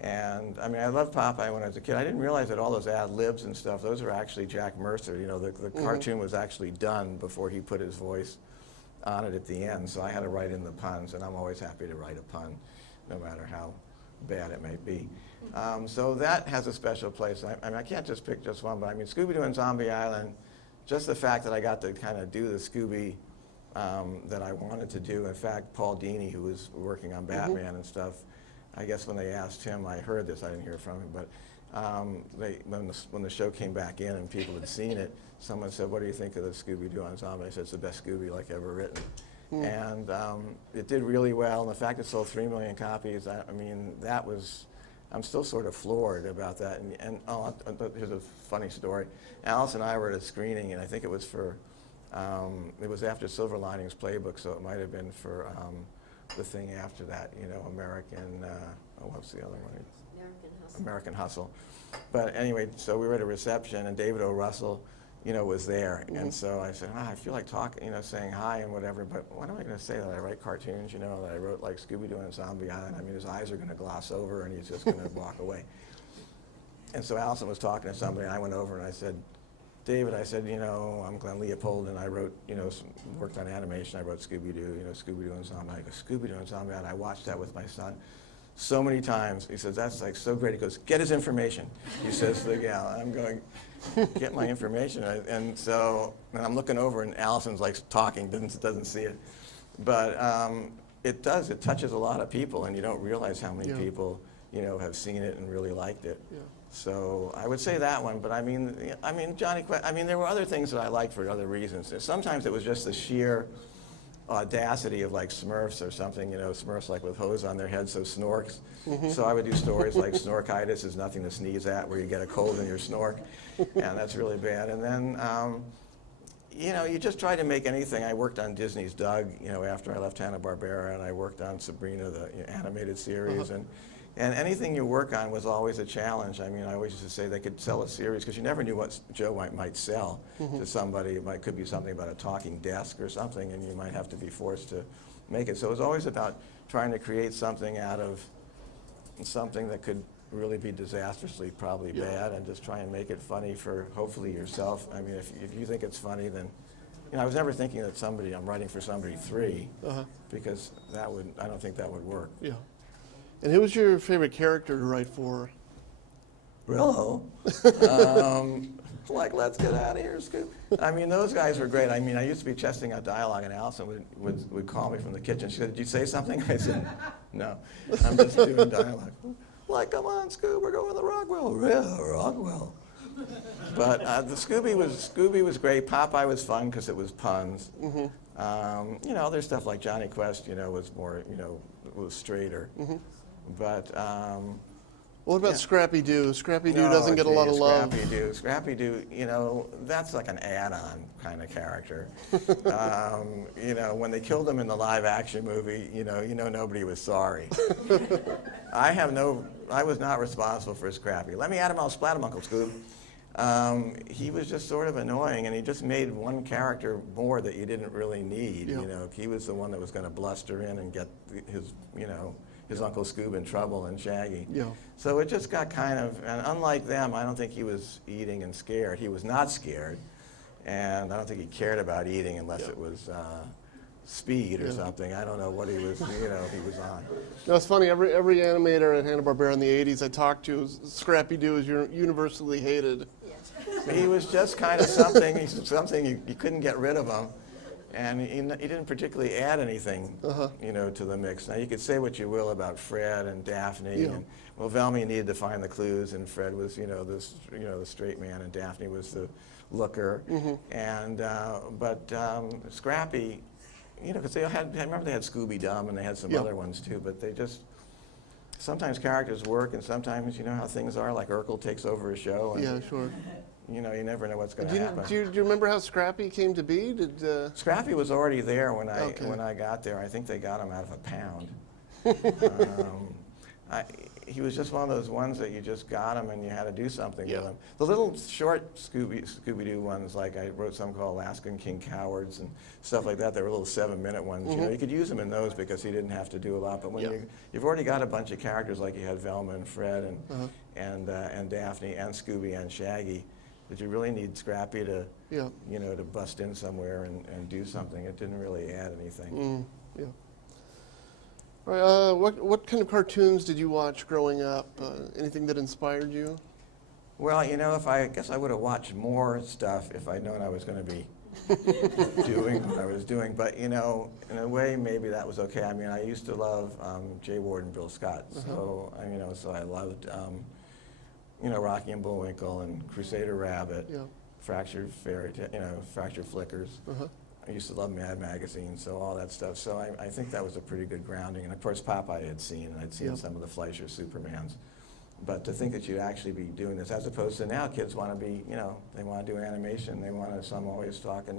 And, I mean, I loved Popeye when I was a kid. I didn't realize that all those ad-libs and stuff, those were actually Jack Mercer. You know, the cartoon was actually done before he put his voice on it at the end, so I had to write in the puns, and I'm always happy to write a pun, no matter how bad it may be. So that has a special place. I mean, I can't just pick just one, but I mean, Scooby Doo and Zombie Island, just the fact that I got to kind of do the Scooby that I wanted to do. In fact, Paul Dini, who was working on Batman and stuff, I guess when they asked him, I heard this, I didn't hear from him, but when the show came back in and people had seen it, someone said, what do you think of the Scooby Doo on Zombie? I said, it's the best Scooby like ever written. And it did really well, and the fact it sold 3 million copies, I mean, that was, I'm still sort of floored about that. And here's a funny story. Alice and I were at a screening, and I think it was for, it was after Silver Linings Playbook, so it might have been for the thing after that, you know, what's the other one? American Hustle. But anyway, so we were at a reception, and David O. Russell, you know, was there. And so I said, I feel like talking, you know, saying hi and whatever, but what am I going to say, that I write cartoons, you know, that I wrote like Scooby Doo and Zombie Island? I mean, his eyes are going to gloss over and he's just going to walk away. And so Allison was talking to somebody, and I went over and I said, David, I said, you know, I'm Glenn Leopold, and I wrote, you know, worked on animation. I wrote Scooby Doo, you know, Scooby Doo and Zombie. I go, Scooby Doo and Zombie Island. I watched that with my son so many times. He says, that's like so great. He goes, get his information. He says to the gal. And I'm going, get my information. And so, and I'm looking over, and Allison's like talking, doesn't see it. But it touches a lot of people, and you don't realize how many people, you know, have seen it and really liked it. Yeah. So I would say that one, but I mean, Jonny Quest, I mean, there were other things that I liked for other reasons. Sometimes it was just the sheer audacity of like Smurfs or something, you know, Smurfs like with hose on their heads, so snorks. So I would do stories like Snorkitis is nothing to sneeze at, where you get a cold in your snork, and that's really bad. And then, you know, you just try to make anything. I worked on Disney's Doug, you know, after I left Hanna-Barbera, and I worked on Sabrina, the animated series, and anything you work on was always a challenge. I mean, I always used to say they could sell a series, because you never knew what Joe might sell to somebody. It could be something about a talking desk or something, and you might have to be forced to make it. So it was always about trying to create something out of something that could really be disastrously probably bad, and just try and make it funny for hopefully yourself. I mean, if you think it's funny, then, you know, I was never thinking that I'm writing for somebody 3, because I don't think that would work. Yeah. And who was your favorite character to write for? Brillo. Like, let's get out of here, Scoop. I mean, those guys were great. I mean, I used to be testing out dialogue, and Allison would call me from the kitchen. She said, did you say something? I said, no, I'm just doing dialogue. Like, come on, Scoop, we're going to Rockwell. Yeah, Rockwell. But the Scooby was great. Popeye was fun because it was puns. You know, other stuff like Jonny Quest, you know, was more, you know, was straighter. But what about Scrappy Doo? Scrappy Doo doesn't get a lot of love. Scrappy Doo, you know, that's like an add-on kind of character. You know, when they killed him in the live-action movie, you know, nobody was sorry. I was not responsible for Scrappy. Let me add him, I'll splat him, Uncle Scoob. He was just sort of annoying, and he just made one character more that you didn't really need. You know, he was the one that was going to bluster in and get his, you know, his Uncle Scoob in trouble and Shaggy. Yeah. So it just got kind of, and unlike them, I don't think he was eating and scared. He was not scared, and I don't think he cared about eating unless it was speed or something. I don't know what he was, he was on. No, it's funny. Every animator at Hanna-Barbera in the '80s I talked to, Scrappy Doo is universally hated. He was just kind of something. You couldn't get rid of him, and he didn't particularly add anything, to the mix. Now you could say what you will about Fred and Daphne, and well, Velmy needed to find the clues, and Fred was, the straight man, and Daphne was the looker, and but Scrappy, because I remember they had Scooby Doo and they had some other ones too, but they just. Sometimes characters work, and sometimes you know how things are. Like Urkel takes over a show, and Yeah, sure. you never know what's going to happen. Do you remember how Scrappy came to be? Scrappy was already there when Okay. I got there. I think they got him out of a pound. He was just one of those ones that you just got him and you had to do something with him. The little short Scooby-Doo ones, like I wrote some called Alaskan King Cowards and stuff like that. They were little 7-minute ones. You could use him in those because he didn't have to do a lot. But when you've already got a bunch of characters, like you had Velma and Fred and Daphne and Scooby and Shaggy, did you really need Scrappy to to bust in somewhere and do something? It didn't really add anything. Yeah. All right, what kind of cartoons did you watch growing up? Anything that inspired you? Well, I guess I would have watched more stuff if I'd known I was going to be doing what I was doing. But, in a way, maybe that was okay. I mean, I used to love Jay Ward and Bill Scott. So, so I loved, Rocky and Bullwinkle and Crusader Rabbit, Fractured Fractured Flickers. I used to love Mad Magazine, so all that stuff. So I think that was a pretty good grounding. And of course, Popeye I had seen, and I'd seen some of the Fleischer Supermans. But to think that you'd actually be doing this, as opposed to now, kids want to be, they want to do animation. They want to. So I'm always talking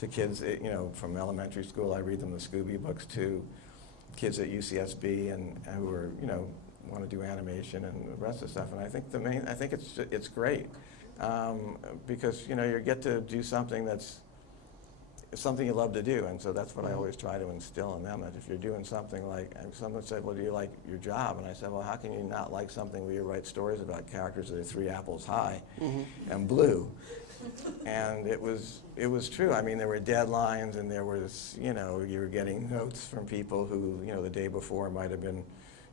to kids, from elementary school. I read them the Scooby books too. Kids at UCSB and who are, want to do animation and the rest of the stuff. And I think it's great because you get to do something that's. It's something you love to do, and so that's what I always try to instill in them, that if you're doing something like, and someone said, well, do you like your job? And I said, well, how can you not like something where you write stories about characters that are 3 apples high and blue? And it was true. I mean, there were deadlines, and there was, you were getting notes from people who, the day before might have been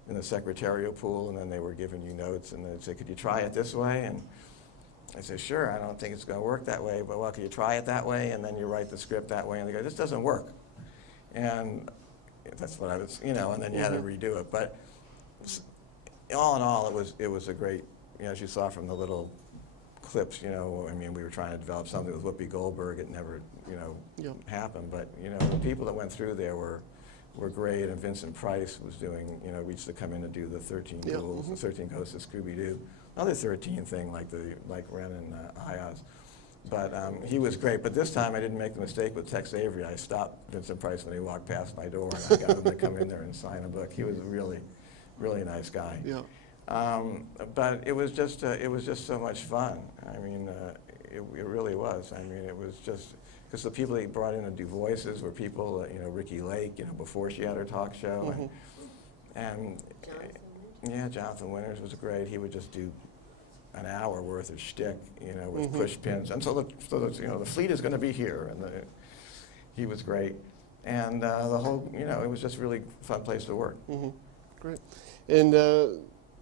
in the secretarial pool, and then they were giving you notes, and they'd say, could you try it this way? And I said, sure, I don't think it's going to work that way, but well, can you try it that way? And then you write the script that way, and they go, this doesn't work. And that's what I was, and then you had to redo it. But all in all, it was a great, as you saw from the little clips, we were trying to develop something with Whoopi Goldberg. It never, happened. But, the people that went through there were great, and Vincent Price was doing, reached to come in to do the 13 Ghouls, the 13 Ghosts of Scooby Doo. Another 13 thing like Ren and Ayaz. But he was great. But this time I didn't make the mistake with Tex Avery. I stopped Vincent Price when he walked past my door, and I got him to come in there and sign a book. He was a really, really nice guy. Yeah. But it was just so much fun. I mean, it really was. I mean, it was just because the people he brought in to do voices were people, Ricky Lake, before she had her talk show, and Jonathan Winters was great. He would just do an hour worth of shtick, with push pins. And so the fleet is going to be here, and he was great. And the whole, it was just really fun place to work. Great. And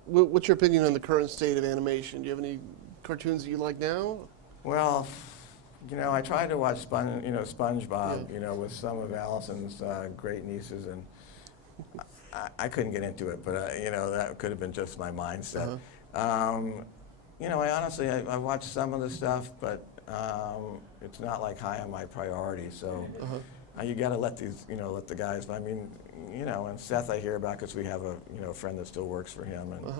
what's your opinion on the current state of animation? Do you have any cartoons that you like now? Well, I tried to watch SpongeBob, with some of Allison's great nieces, and I couldn't get into it, but that could have been just my mindset. I honestly, I watched some of the stuff, but it's not like high on my priority. So you got to let the guys. I mean, and Seth I hear about because we have a friend that still works for him, and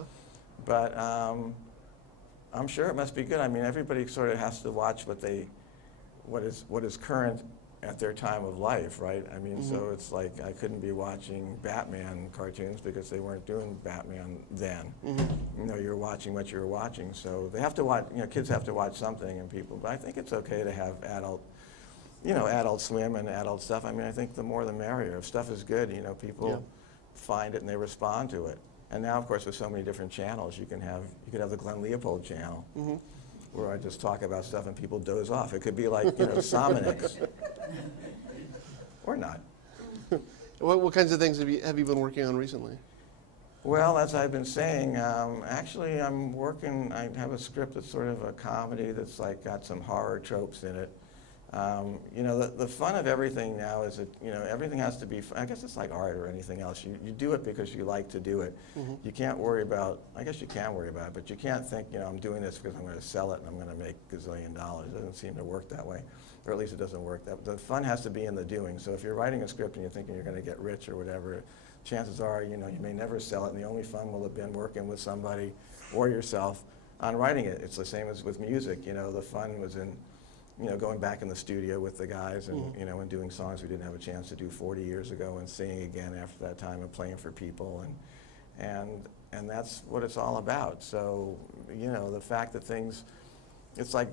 but I'm sure it must be good. I mean, everybody sort of has to watch what is current at their time of life, right? I mean, so it's like I couldn't be watching Batman cartoons because they weren't doing Batman then. You're watching what you're watching, so they have to watch. Kids have to watch something, and people. But I think it's okay to have adult Swim and adult stuff. I mean, I think the more the merrier. If stuff is good, people find it and they respond to it. And now, of course, with so many different channels, you could have the Glenn Leopold channel, where I just talk about stuff and people doze off. It could be like, Somonix. Or not. What kinds of things have you been working on recently? Well, as I've been saying, actually I have a script that's sort of a comedy that's like got some horror tropes in it. The fun of everything now is that, everything has to be, I guess it's like art or anything else. You do it because you like to do it. You can't worry about, I guess you can worry about it, but you can't think, I'm doing this because I'm going to sell it and I'm going to make $gazillion. It doesn't seem to work that way, or at least it doesn't work that way. The fun has to be in the doing. So if you're writing a script and you're thinking you're going to get rich or whatever, chances are, you may never sell it, and the only fun will have been working with somebody or yourself on writing it. It's the same as with music. The fun was in, going back in the studio with the guys and, and doing songs we didn't have a chance to do 40 years ago and singing again after that time and playing for people. And that's what it's all about. So, the fact that things, it's like,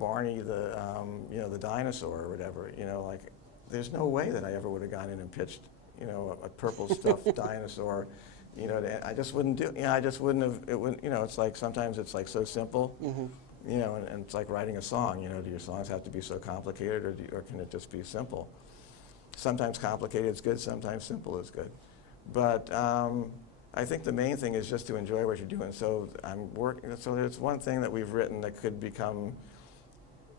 Barney, the dinosaur or whatever, like, there's no way that I ever would have gone in and pitched, a purple stuffed dinosaur, I just wouldn't do, I just wouldn't have, it wouldn't, it's like, sometimes it's like so simple. And it's like writing a song, do your songs have to be so complicated or can it just be simple? Sometimes complicated is good, sometimes simple is good. But I think the main thing is just to enjoy what you're doing. So so there's one thing that we've written that could become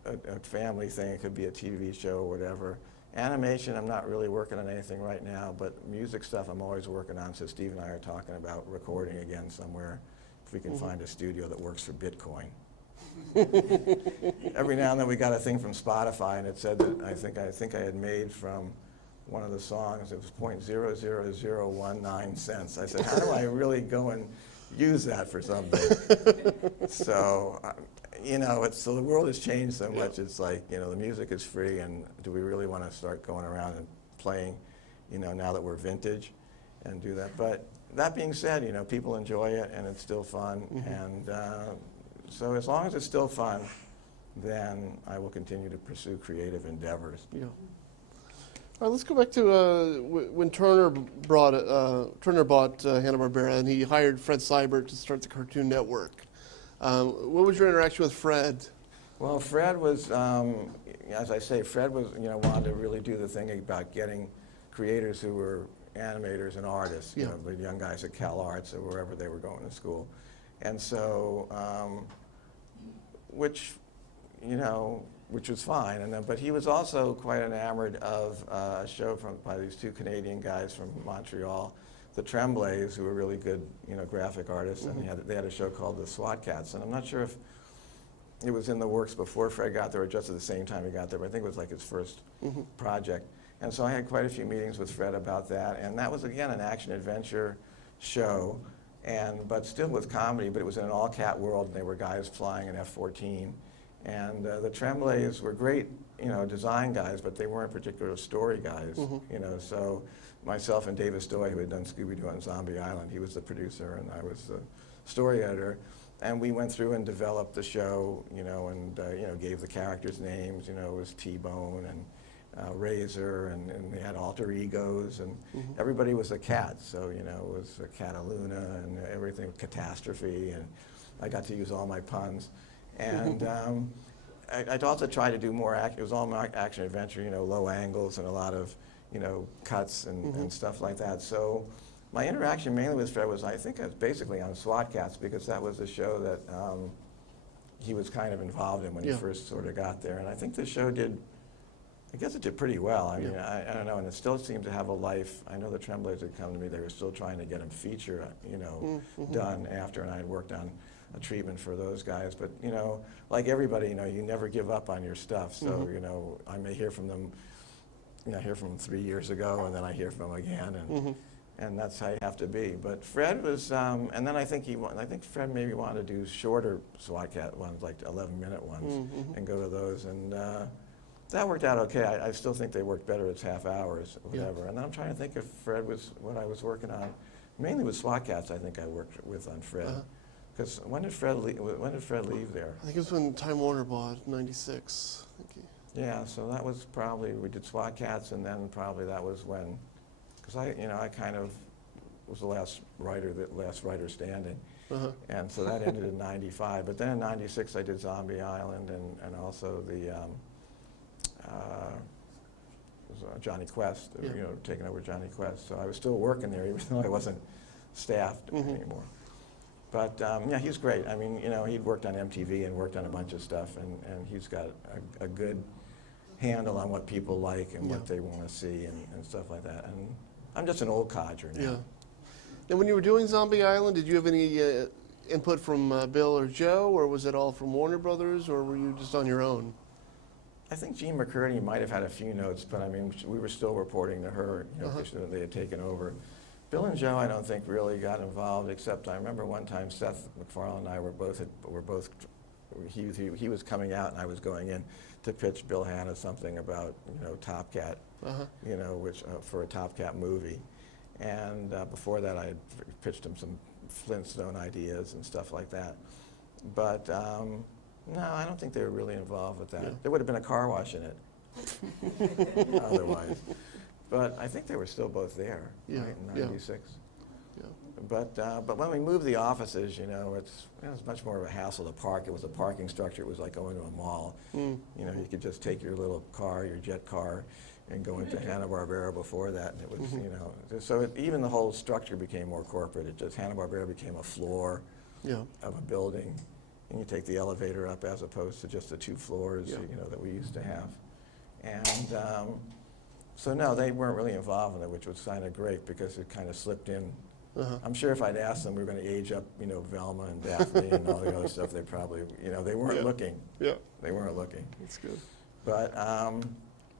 a family thing, it could be a TV show or whatever. Animation, I'm not really working on anything right now, but music stuff I'm always working on, so Steve and I are talking about recording again somewhere, if we can find a studio that works for Bitcoin. Every now and then we got a thing from Spotify, and it said that I think I had made from one of the songs, it was 0.00019 cents. I said, how do I really go and use that for something? So, so the world has changed so much. It's like, the music is free, and do we really want to start going around and playing, now that we're vintage, and do that? But that being said, people enjoy it, and it's still fun, and so as long as it's still fun, then I will continue to pursue creative endeavors. Yeah. All right, let's go back to when Turner bought Hanna-Barbera, and he hired Fred Seibert to start the Cartoon Network. What was your interaction with Fred? Well, Fred was, as I say, Fred was, wanted to really do the thing about getting creators who were animators and artists, the young guys at Cal Arts or wherever they were going to school. And so, which was fine. But he was also quite enamored of a show by these two Canadian guys from Montreal, the Tremblays, who were really good, graphic artists, and they had a show called the SWAT Cats. And I'm not sure if it was in the works before Fred got there or just at the same time he got there, but I think it was like his first project. And so I had quite a few meetings with Fred about that, and that was, again, an action-adventure show, but still with comedy, but it was in an all-cat world, and they were guys flying an F-14. And the Tremblays were great, design guys, but they weren't particular story guys, So myself and David Stoy, who had done Scooby Doo on Zombie Island, he was the producer and I was the story editor. And we went through and developed the show, and gave the characters names. It was T-Bone and Razor, and they had alter egos, and everybody was a cat. So it was Cataluna and everything, Catastrophe, and I got to use all my puns. And I'd also try to do more it was all action adventure, low angles and a lot of, cuts and stuff like that. So my interaction mainly with Fred was, I think, basically on SWAT Cats, because that was the show that he was kind of involved in when he first sort of got there. And I think the show did pretty well. I mean, I don't know, and it still seemed to have a life. I know the Tremblays had come to me, they were still trying to get him feature, done after, and I had worked on a treatment for those guys. But, like everybody, you never give up on your stuff. So, I may hear from them, I hear from them 3 years ago, and then I hear from them again, and that's how you have to be. But Fred was, and then I think Fred maybe wanted to do shorter SWAT Cat ones, like 11-minute ones, and go to those. And that worked out okay. I still think they worked better as half hours or whatever. And then I'm trying to think if Fred was what I was working on. Mainly with SWAT Cats, I think I worked with on Fred. Because when did Fred leave there? I think it was when Time Warner bought, 96. Yeah, so that was probably, we did SWAT Cats, and then probably that was when, because I kind of was the last writer standing. Uh-huh. And so that ended in 95. But then in 96, I did Zombie Island and also the Jonny Quest, Yeah. taking over Jonny Quest. So I was still working there, even though I wasn't staffed anymore. But yeah, he's great. I mean, he'd worked on MTV and worked on a bunch of stuff, and he's got a good handle on what people like and what they want to see and stuff like that. And I'm just an old codger now. Yeah. And when you were doing Zombie Island, did you have any input from Bill or Joe, or was it all from Warner Brothers, or were you just on your own? I think Gene McCurdy might have had a few notes, but I mean, we were still reporting to her, because they had taken over. Bill and Joe, I don't think really got involved, except I remember one time Seth MacFarlane and I were both he was coming out and I was going in to pitch Bill Hanna something about Top Cat, which for a Top Cat movie, and before that I had pitched him some Flintstone ideas and stuff like that, but no, I don't think they were really involved with that. Yeah. There would have been a car wash in it otherwise. But I think they were still both there, right, in 96. Yeah. But when we moved the offices, it was much more of a hassle to park. It was a parking structure. It was like going to a mall. You could just take your little car, your jet car, and go into Hanna-Barbera before that. And it was, so even the whole structure became more corporate. It just, Hanna-Barbera became a floor of a building. And you take the elevator up as opposed to just the 2 floors, that we used to have. And so no, they weren't really involved in it, which was kind of great because it kind of slipped in. I'm sure if I'd asked them, we were going to age up, Velma and Daphne and all the other stuff, they probably, they weren't looking. Yeah. They weren't looking. That's good. But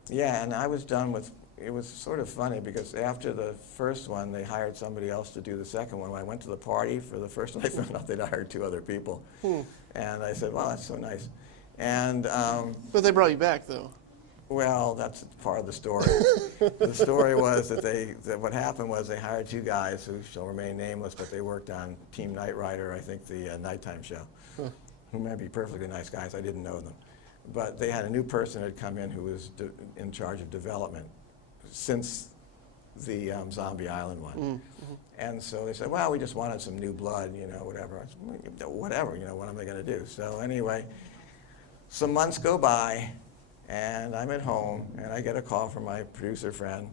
yeah, and I was done with. It was sort of funny because after the first one, they hired somebody else to do the second one. When I went to the party for the first one, I found out they'd hired 2 other people. And I said, well, that's so nice. And But they brought you back, though. well, that's part of the story. The story was that what happened was they hired 2 guys who shall remain nameless, but they worked on Team Knight Rider, I think the nighttime show, who might be perfectly nice guys. I didn't know them. But they had a new person who had come in who was in charge of development since the Zombie Island one. And so they said, well, we just wanted some new blood, whatever. I said, whatever, what am I going to do? So anyway, some months go by, and I'm at home, and I get a call from my producer friend,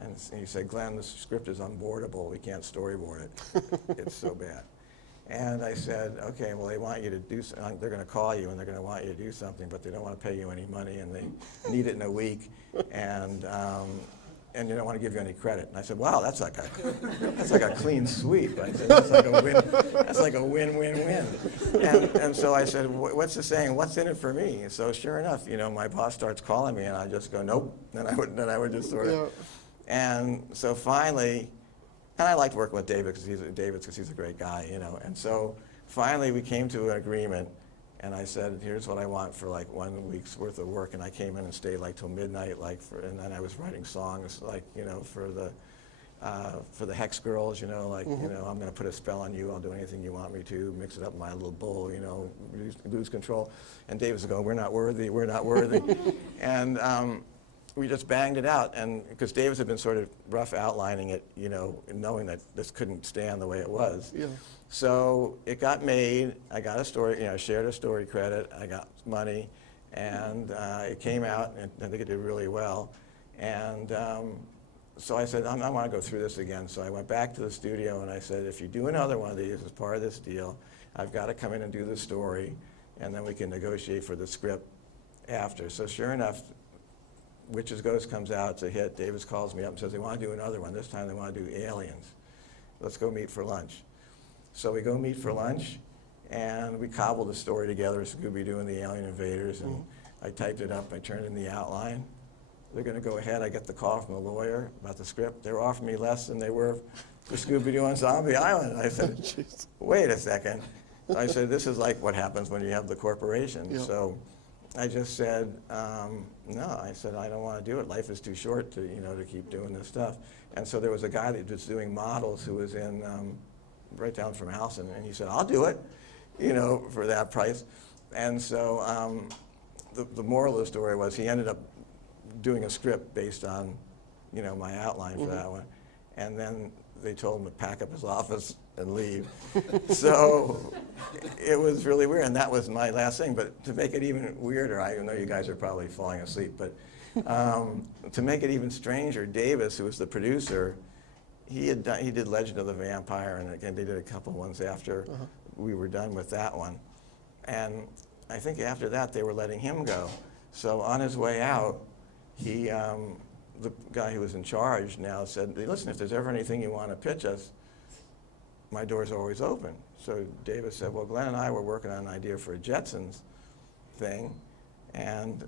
and he said, Glenn, the script is unboardable. We can't storyboard it. It's so bad. And I said, okay, well, they want you to do something. They're going to call you, and they're going to want you to do something, but they don't want to pay you any money, and they need it in a week, and you don't want to give you any credit. And I said, wow, that's like a clean sweep. I said, that's like a win-win-win. And so I said, what's the saying? What's in it for me? So sure enough, my boss starts calling me, and I just go, nope. Then I would just sort of. And so finally, and I liked working with David because he's a great guy, And so finally, we came to an agreement. And I said, here's what I want for like 1 week's worth of work. And I came in and stayed like till midnight, and then I was writing songs for the Hex Girls, I'm going to put a spell on you. I'll do anything you want me to. Mix it up in my little bowl, lose control. And David's going, we're not worthy, we're not worthy. And we just banged it out. And because Davis had been sort of rough outlining it, knowing that this couldn't stand the way it was. Yeah. So it got made. I got a story, shared a story credit. I got money, and it came out, and I think it did really well. And so I said, I want to go through this again. So I went back to the studio, and I said, if you do another one of these as part of this deal, I've got to come in and do the story, and then we can negotiate for the script after. So sure enough, Witch's Ghost comes out. It's a hit. Davis calls me up and says they want to do another one. This time they want to do Aliens. Let's go meet for lunch. So we go meet for lunch, and we cobbled the story together, Scooby Doo and the Alien Invaders, and I typed it up. I turned in the outline. They're going to go ahead. I get the call from the lawyer about the script. They were offering me less than they were for Scooby Doo on Zombie Island. I said, wait a second. I said, this is like what happens when you have the corporation. Yep. So I just said, no. I said, I don't want to do it. Life is too short to keep doing this stuff. And so there was a guy that was doing models who was in right down from Allison, and he said, I'll do it, for that price. And so the moral of the story was he ended up doing a script based on, my outline for that one. and then they told him to pack up his office and leave. So it was really weird, and that was my last thing. But to make it even weirder, I know you guys are probably falling asleep, but to make it even stranger, Davis, who was the producer, he did Legend of the Vampire, and again they did a couple ones after we were done with that one. And I think after that they were letting him go. So on his way out, he, the guy who was in charge now said, listen, if there's ever anything you want to pitch us, my door's always open. So Davis said, well, Glenn and I were working on an idea for a Jetsons thing, and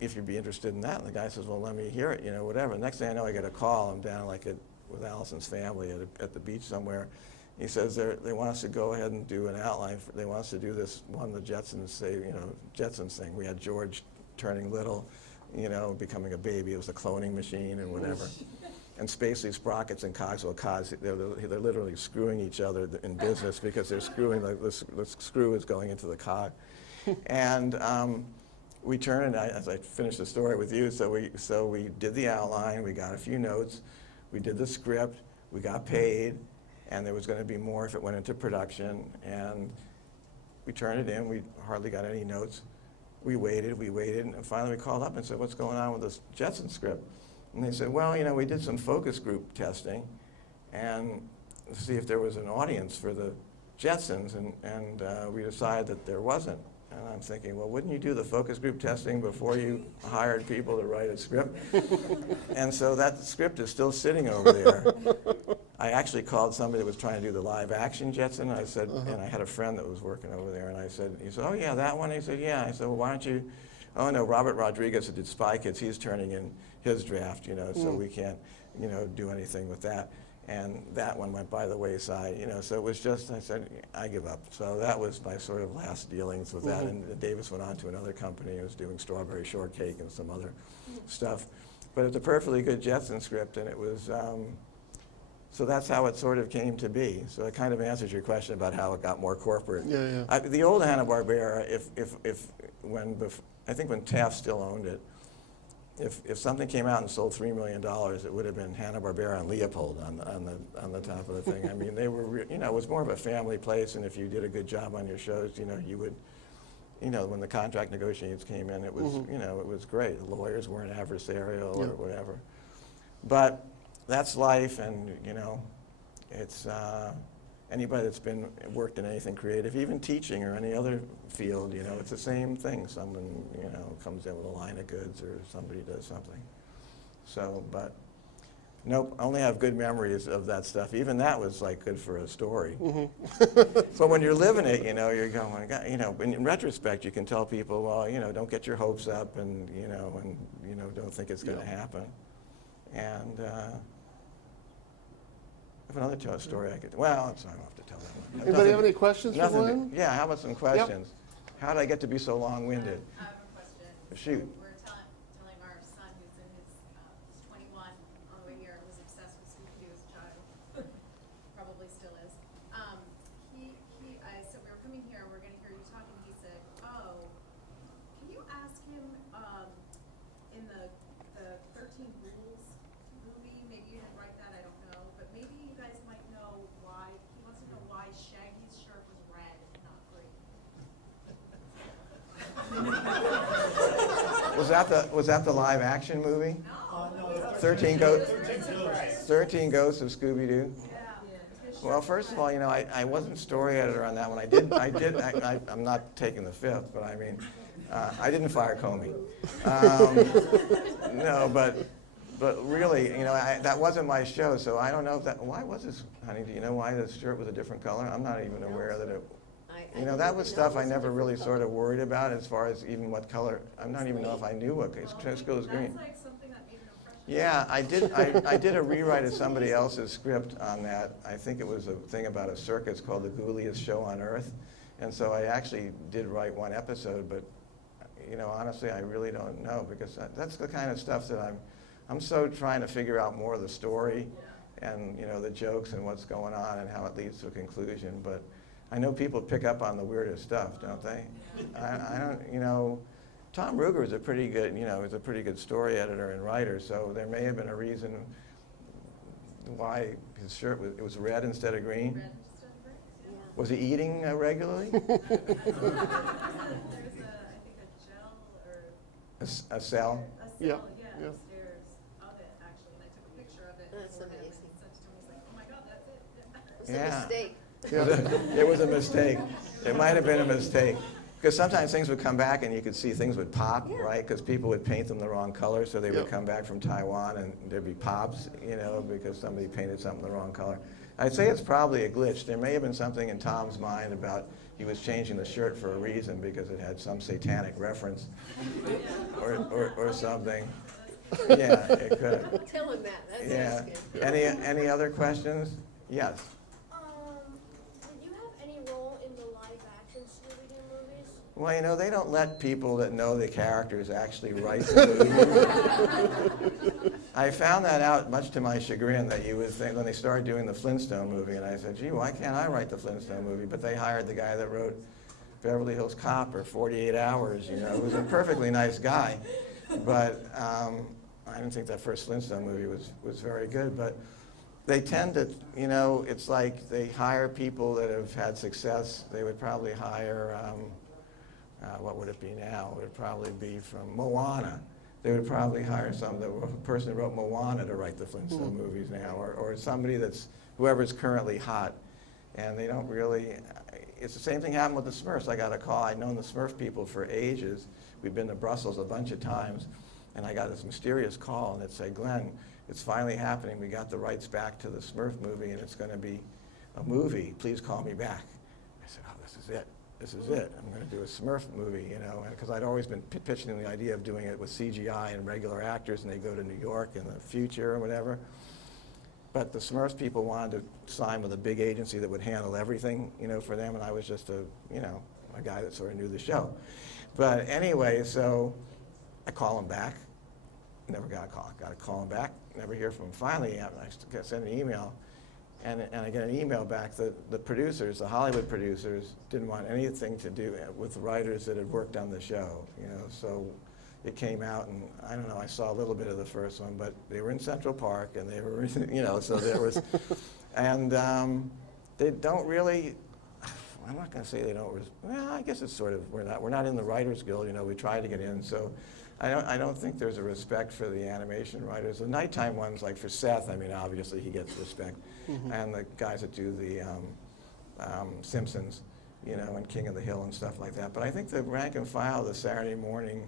if you'd be interested in that. And the guy says, well, let me hear it, you know, whatever. Next thing I know, I get a call. I'm down like with Allison's family at the beach somewhere. He says they want us to go ahead and do an outline. They want us to do this one, the Jetsons, Jetsons thing. We had George turning little, you know, becoming a baby. It was a cloning machine and whatever. And Spacely Sprockets and Cogswell Cods, they're literally screwing each other in business because they're screwing, the screw is going into the cog. And we turned, as I finished the story with you, so we did the outline, we got a few notes, we did the script, we got paid, and there was going to be more if it went into production, and we turned it in, we hardly got any notes. We waited, and finally we called up and said, what's going on with this Jetson script? And they said, well, you know, we did some focus group testing and to see if there was an audience for the Jetsons, and we decided that there wasn't. And I'm thinking, well, wouldn't you do the focus group testing before you hired people to write a script? And so that script is still sitting over there. I actually called somebody that was trying to do the live action Jetson. I said, and I had a friend that was working over there, and he said, oh yeah, that one? He said, yeah. I said, well, why don't you, oh no, Robert Rodriguez, who did Spy Kids, he's turning in his draft, you know, so we can't, you know, do anything with that. And that one went by the wayside, you know, so it was just, I said, I give up. So that was my sort of last dealings with that. And Davis went on to another company, who was doing Strawberry Shortcake and some other stuff. But it's a perfectly good Jetson script, and it was, so that's how it sort of came to be. So it kind of answers your question about how it got more corporate. Yeah, yeah. The old Hanna-Barbera, I think when Taft still owned it, if something came out and sold $3 million, it would have been Hanna-Barbera and Leopold on the top of the thing. I mean, they were, you know, it was more of a family place, and if you did a good job on your shows, you know, you would, you know, when the contract negotiations came in, it was, you know, it was great. The lawyers weren't adversarial or whatever. But that's life, and, you know, it's anybody that's worked in anything creative, even teaching or any other field, you know, it's the same thing. Someone, you know, comes in with a line of goods or somebody does something. So, but nope, I only have good memories of that stuff. Even that was like good for a story. But when you're living it, you know, you're going, you know, in retrospect, you can tell people, well, you know, don't get your hopes up, and you know, don't think it's going to happen. And I have another story I could. Well, I'm sorry, I don't have to tell that one. Anybody have any questions for Glenn? Yeah, how about some questions? How did I get to be so long-winded? I have a question. Shoot. We're telling our son, who's in his, he's 21, on the way here, was obsessed with Scooby Doo as a child. Probably still is. I said we were coming here, we're going to hear you talking. He said, oh, can you ask him in the 13 Rules movie, maybe you didn't write that, I don't know, but maybe you guys might know why, he wants to know why Shaggy's shirt was red and not green. Was that the live action movie? No. 13 Ghosts of Scooby Doo? Yeah. Well, first of all, you know, I wasn't story editor on that one. I'm not taking the fifth, but I mean, I didn't fire Comey. No, but really, you know, that wasn't my show, so I don't know if that, why was this, honey, do you know why the shirt was a different color? I'm not even aware that it, you know, that was stuff I never really sort of worried about as far as even what color, I'm not even know if I knew what, it's school is green. That's like something that made an impression. Yeah, I did a rewrite of somebody else's script on that. I think it was a thing about a circus called The Ghouliest Show on Earth. And so I actually did write one episode, but, you know, honestly, I really don't know, because that's the kind of stuff that I'm so trying to figure out more of the story and, you know, the jokes and what's going on and how it leads to a conclusion. But I know people pick up on the weirdest stuff, don't they? I don't, you know, Tom Ruger is a pretty good, you know, is a pretty good story editor and writer, so there may have been a reason why his shirt was, it was red instead of green? Red instead of gray, yeah. Was he eating regularly? There's a, I think a gel or. A cell? A cell, Yeah, yeah, yeah. upstairs of it, actually, and I took a picture of it That's for him and amazing. sent it to him, he's like, oh my God, that's it. It's a Yeah. mistake. It was a mistake. It might have been a mistake. Because sometimes things would come back and you could see things would pop, Yeah. right? Because people would paint them the wrong color, so they would Yep. come back from Taiwan and there'd be pops, you know, because somebody painted something the wrong color. I'd say it's probably a glitch. There may have been something in Tom's mind about he was changing the shirt for a reason because it had some satanic reference or something. Yeah, it could have. Don't tell him that, that's Yeah. asking. Any other questions? Yes. Did you have any role in the live-action Scooby Doo movies? Well, you know, they don't let people that know the characters actually write the movie. I found that out, much to my chagrin, that you would think when they started doing the Flintstone movie, and I said, gee, why can't I write the Flintstone movie? But they hired the guy that wrote Beverly Hills Cop or 48 Hours, you know, who was a perfectly nice guy. But I didn't think that first Flintstone movie was very good. But they tend to, you know, it's like they hire people that have had success. They would probably hire, what would it be now? It would probably be from Moana. They would probably hire the person who wrote Moana to write the Flintstone movies now, or somebody that's, whoever's currently hot. And they don't really, it's the same thing happened with the Smurfs. I got a call, I'd known the Smurf people for ages. We've been to Brussels a bunch of times, and I got this mysterious call, and it said, Glenn, it's finally happening. We got the rights back to the Smurf movie, and it's going to be a movie. Please call me back. I said, oh, this is it. This is it. I'm going to do a Smurf movie, you know, because I'd always been pitching the idea of doing it with CGI and regular actors, and they go to New York in the future or whatever. But the Smurfs people wanted to sign with a big agency that would handle everything, you know, for them, and I was just a guy that sort of knew the show. But anyway, so I call him back. Never got a call. Got to call him back. Never hear from him. Finally, I sent an email, and I get an email back that the producers, the Hollywood producers, didn't want anything to do with the writers that had worked on the show. You know, so it came out, and I don't know. I saw a little bit of the first one, but they were in Central Park, and they were, you know, so there was, and they don't really. I'm not going to say they don't. Well, I guess it's sort of we're not in the Writers Guild. You know, we try to get in, so I don't think there's a respect for the animation writers. The nighttime ones, like for Seth, I mean, obviously he gets respect, and the guys that do the Simpsons, you know, and King of the Hill and stuff like that. But I think the rank and file, the Saturday morning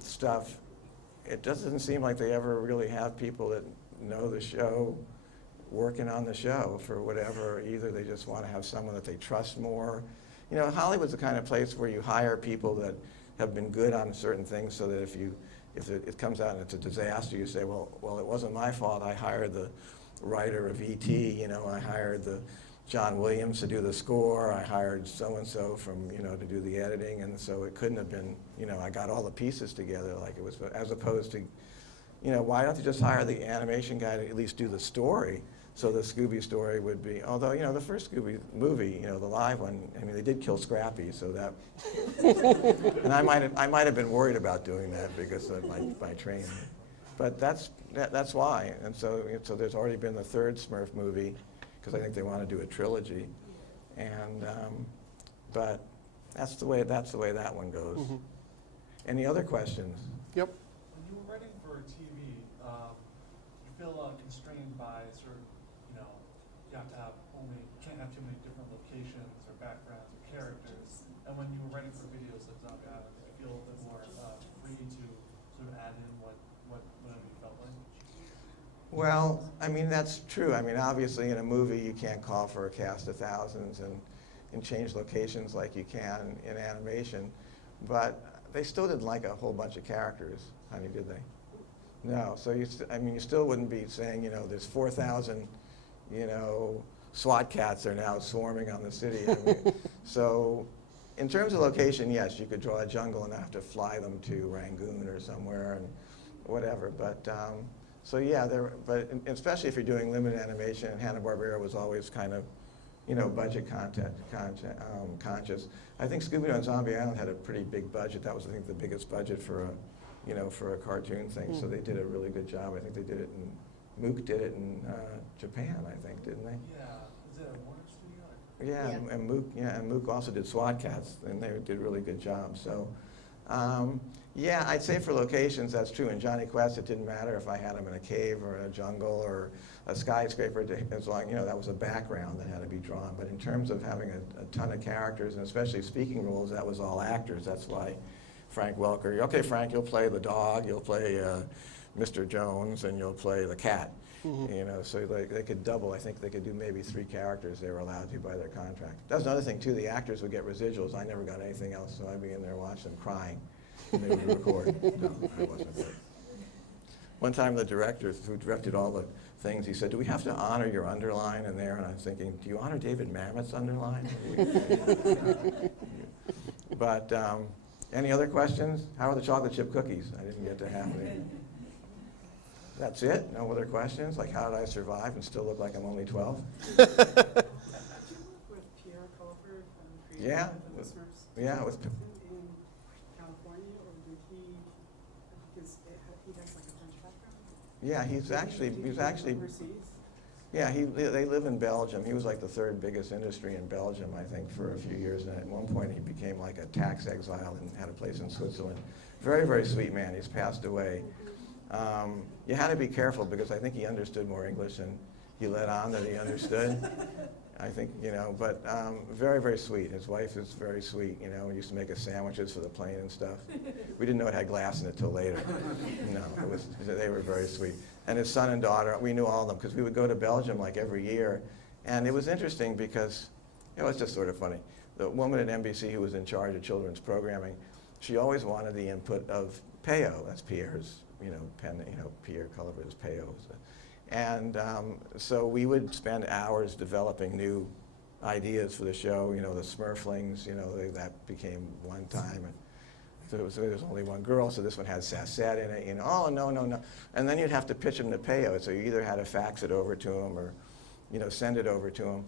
stuff, it doesn't seem like they ever really have people that know the show working on the show for whatever. Either they just want to have someone that they trust more. You know, Hollywood's the kind of place where you hire people that have been good on certain things, so that if it comes out and it's a disaster, you say, well, it wasn't my fault. I hired the writer of E.T., you know, I hired the John Williams to do the score, I hired so-and-so from, you know, to do the editing, and so it couldn't have been, you know, I got all the pieces together like it was, as opposed to, you know, why don't you just hire the animation guy to at least do the story? So the Scooby Story would be, although, you know, the first Scooby movie, you know, the live one, I mean, they did kill Scrappy, so that, and I might have been worried about doing that because of my training. But that's why, and so there's already been the third Smurf movie, because I think they want to do a trilogy, and, but that's the way that one goes. Any other questions? Yep. When you were writing for TV, you feel constrained by sort of, you know, you have to have can't have too many different locations or backgrounds or characters. And when you were writing for videos like Zombie Island, did you feel a bit more free to sort of add in whatever you felt like? Well, I mean, that's true. I mean, obviously in a movie you can't call for a cast of thousands and change locations like you can in animation, but they still didn't like a whole bunch of characters, honey, did they? No, so you still wouldn't be saying, you know, there's 4,000, you know, SWAT cats are now swarming on the city. I mean, so in terms of location, yes, you could draw a jungle and have to fly them to Rangoon or somewhere and whatever, but so yeah, but especially if you're doing limited animation, and Hanna-Barbera was always kind of, you know, budget conscious. I think Scooby Doo and Zombie Island had a pretty big budget. That was, I think, the biggest budget for a cartoon thing. So they did a really good job. I think they did it in Mook did it in Japan, I think, didn't they? Yeah, is it a Warner Studio? Or? Yeah, Yeah. and Mook also did SWAT Cats, and they did a really good job. So, yeah, I'd say for locations, that's true. In Jonny Quest, it didn't matter if I had him in a cave or in a jungle or a skyscraper, as long, that was a background that had to be drawn. But in terms of having a ton of characters, and especially speaking roles, that was all actors. That's why Frank Welker, okay, Frank, you'll play the dog, you'll play Mr. Jones, and you'll play the cat. So they could double. I think they could do maybe 3 characters they were allowed to by their contract. That's another thing, too. The actors would get residuals. I never got anything else, so I'd be in there watching them crying, and they would record. No, I wasn't there. One time, the director who directed all the things, he said, do we have to honor your underline in there? And I was thinking, do you honor David Mamet's underline? But any other questions? How are the chocolate chip cookies? I didn't get to have any. That's it? No other questions? Like, how did I survive and still look like I'm only 12? With Pierre Culford, creator Yeah. of the Smurfs. Yeah, it was. In California, or did he? Because he has like a French background. Yeah, he was actually. Overseas. Yeah, they live in Belgium. He was like the 3rd biggest industry in Belgium, I think, for a few years. And at one point, he became like a tax exile and had a place in Switzerland. Very, very sweet man. He's passed away. You had to be careful because I think he understood more English and he let on that he understood. I think, but very, very sweet. His wife is very sweet, We used to make us sandwiches for the plane and stuff. We didn't know it had glass in it till later. No, they were very sweet. And his son and daughter, we knew all of them because we would go to Belgium like every year. And it was interesting because, it was just sort of funny. The woman at NBC who was in charge of children's programming, she always wanted the input of Peo, that's Pierre's, Pierre Culver's Peo. And so we would spend hours developing new ideas for the show. The Smurflings, that became one time. And so there was only one girl, so this one had Sassette in it. Oh, no. And then you'd have to pitch them to Peo. So you either had to fax it over to him or, send it over to him.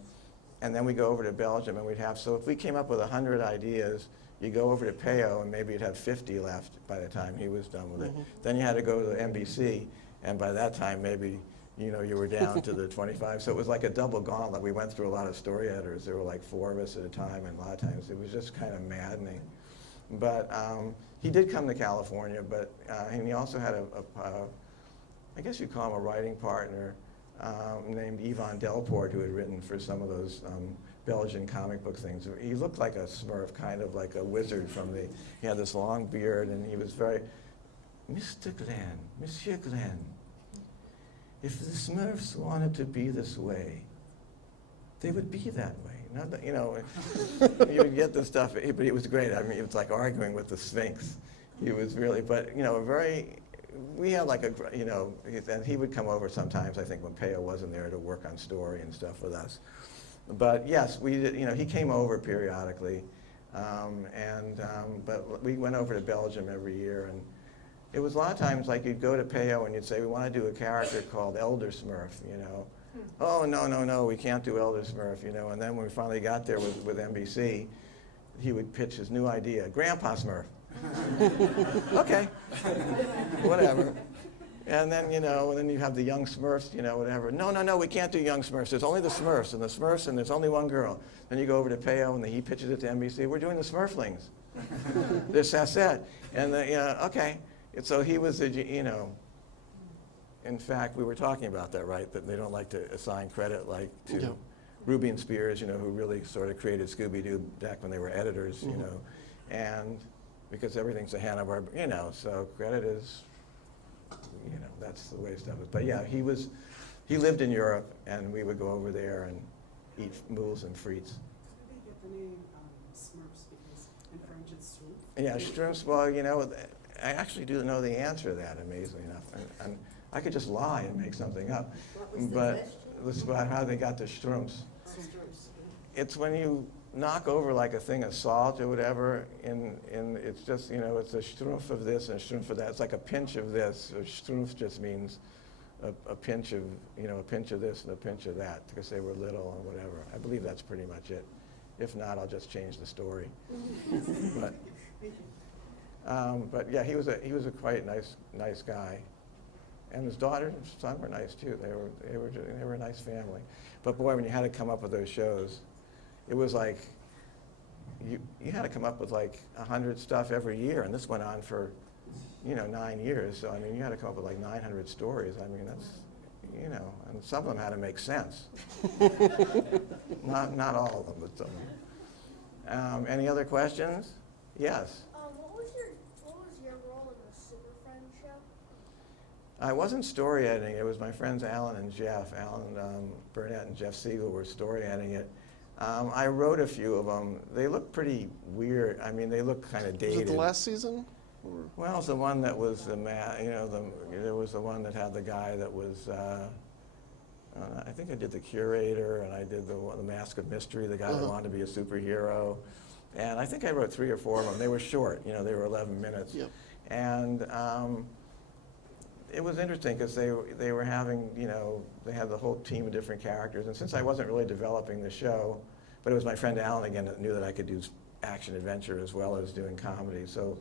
And then we go over to Belgium and we'd have, so if we came up with 100 ideas, you go over to Peo and maybe you'd have 50 left by the time he was done with it. Then you had to go to NBC, and by that time maybe, you were down to the 25. So it was like a double gauntlet. We went through a lot of story editors. There were like 4 of us at a time, and a lot of times it was just kind of maddening. But he did come to California, but and he also had I guess you'd call him a writing partner named Yvonne Delport, who had written for some of those Belgian comic book things. He looked like a Smurf, kind of like a wizard he had this long beard, and he was very, Mr. Glenn, Monsieur Glenn, if the Smurfs wanted to be this way, they would be that way. Not that, you would get this stuff, but it was great. I mean, it was like arguing with the Sphinx. He was really, but, we had like and he would come over sometimes, I think, when Peo wasn't there to work on story and stuff with us. But yes, we did, he came over periodically, but we went over to Belgium every year, and it was a lot of times like you'd go to Peo and you'd say, we want to do a character called Elder Smurf, Oh, no, we can't do Elder Smurf, and then when we finally got there with NBC, he would pitch his new idea, Grandpa Smurf. Okay, whatever. And then, then you have the young Smurfs, whatever. No, we can't do young Smurfs. There's only the Smurfs, and there's only one girl. Then you go over to Peo, and he pitches it to NBC. We're doing the Smurflings. There's Sassette. And, okay. And so he was, in fact, we were talking about that, right? That they don't like to assign credit, like, to Ruby and Spears, who really sort of created Scooby Doo back when they were editors, and because everything's a Hanna-Barbera, so credit is, that's the way stuff is. But yeah, he lived in Europe, and we would go over there and eat moules and frites. Where did they get the name Smurfs? Because in French it's Schtroumpf. Yeah, Schtroumpfs, well, I actually do know the answer to that, amazingly enough. And I could just lie and make something up. But it's about how they got the Schtroumpfs. It's when you knock over like a thing of salt or whatever, it's just, it's a Schtroumpf of this and a Schtroumpf of that. It's like a pinch of this. A Schtroumpf just means a pinch of, a pinch of this and a pinch of that, because they were little and whatever. I believe that's pretty much it. If not, I'll just change the story. But yeah, he was a quite nice guy. And his daughter and son were nice too. They were a nice family. But boy, when you had to come up with those shows, it was like you had to come up with like 100 stuff every year, and this went on for 9 years. So I mean, you had to come up with like 900 stories. I mean, that's and some of them had to make sense. Not all of them, but some of them. Any other questions? Yes. What was your role in the Super Friends show? I wasn't story editing. It was my friends Alan and Jeff. Alan Burnett and Jeff Siegel were story editing it. I wrote a few of them. They look pretty weird. I mean, they look kind of dated. Was it the last season? Well, it's the one that was there was the one that had the guy that was, I think I did the curator, and I did the Mask of Mystery, the guy that wanted to be a superhero. And I think I wrote 3 or 4 of them. They were short, they were 11 minutes. Yep. And it was interesting because they were having, they had the whole team of different characters. And since I wasn't really developing the show, but it was my friend Alan again that knew that I could do action adventure as well as doing comedy. So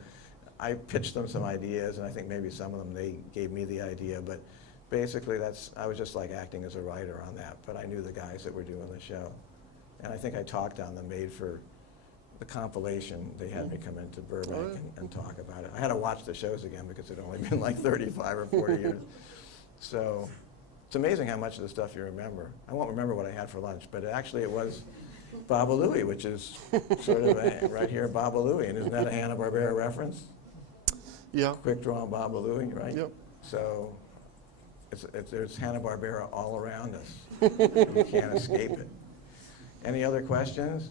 I pitched them some ideas, and I think maybe some of them they gave me the idea. But basically, I was just like acting as a writer on that. But I knew the guys that were doing the show, and I think I talked on them. Made for the compilation, they had me come into Burbank and talk about it. I had to watch the shows again because it had only been like 35 or 40 years. So it's amazing how much of the stuff you remember. I won't remember what I had for lunch, but actually it was Baba Louie, which is sort of right here, Baba Louie. And isn't that a Hanna-Barbera reference? Yeah. Quick draw Baba Louie, right? Yep. So there's Hanna-Barbera all around us. You can't escape it. Any other questions?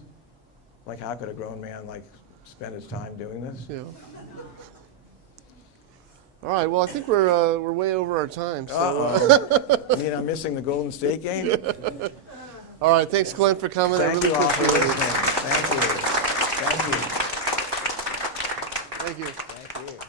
Like, how could a grown man spend his time doing this? Yeah. All right. Well, I think we're way over our time. So. You mean I'm missing the Golden State game? All right. Thanks, Glenn, for coming. Thank you all for appreciate it. listening. Thank you. Thank you. Thank you. Thank you.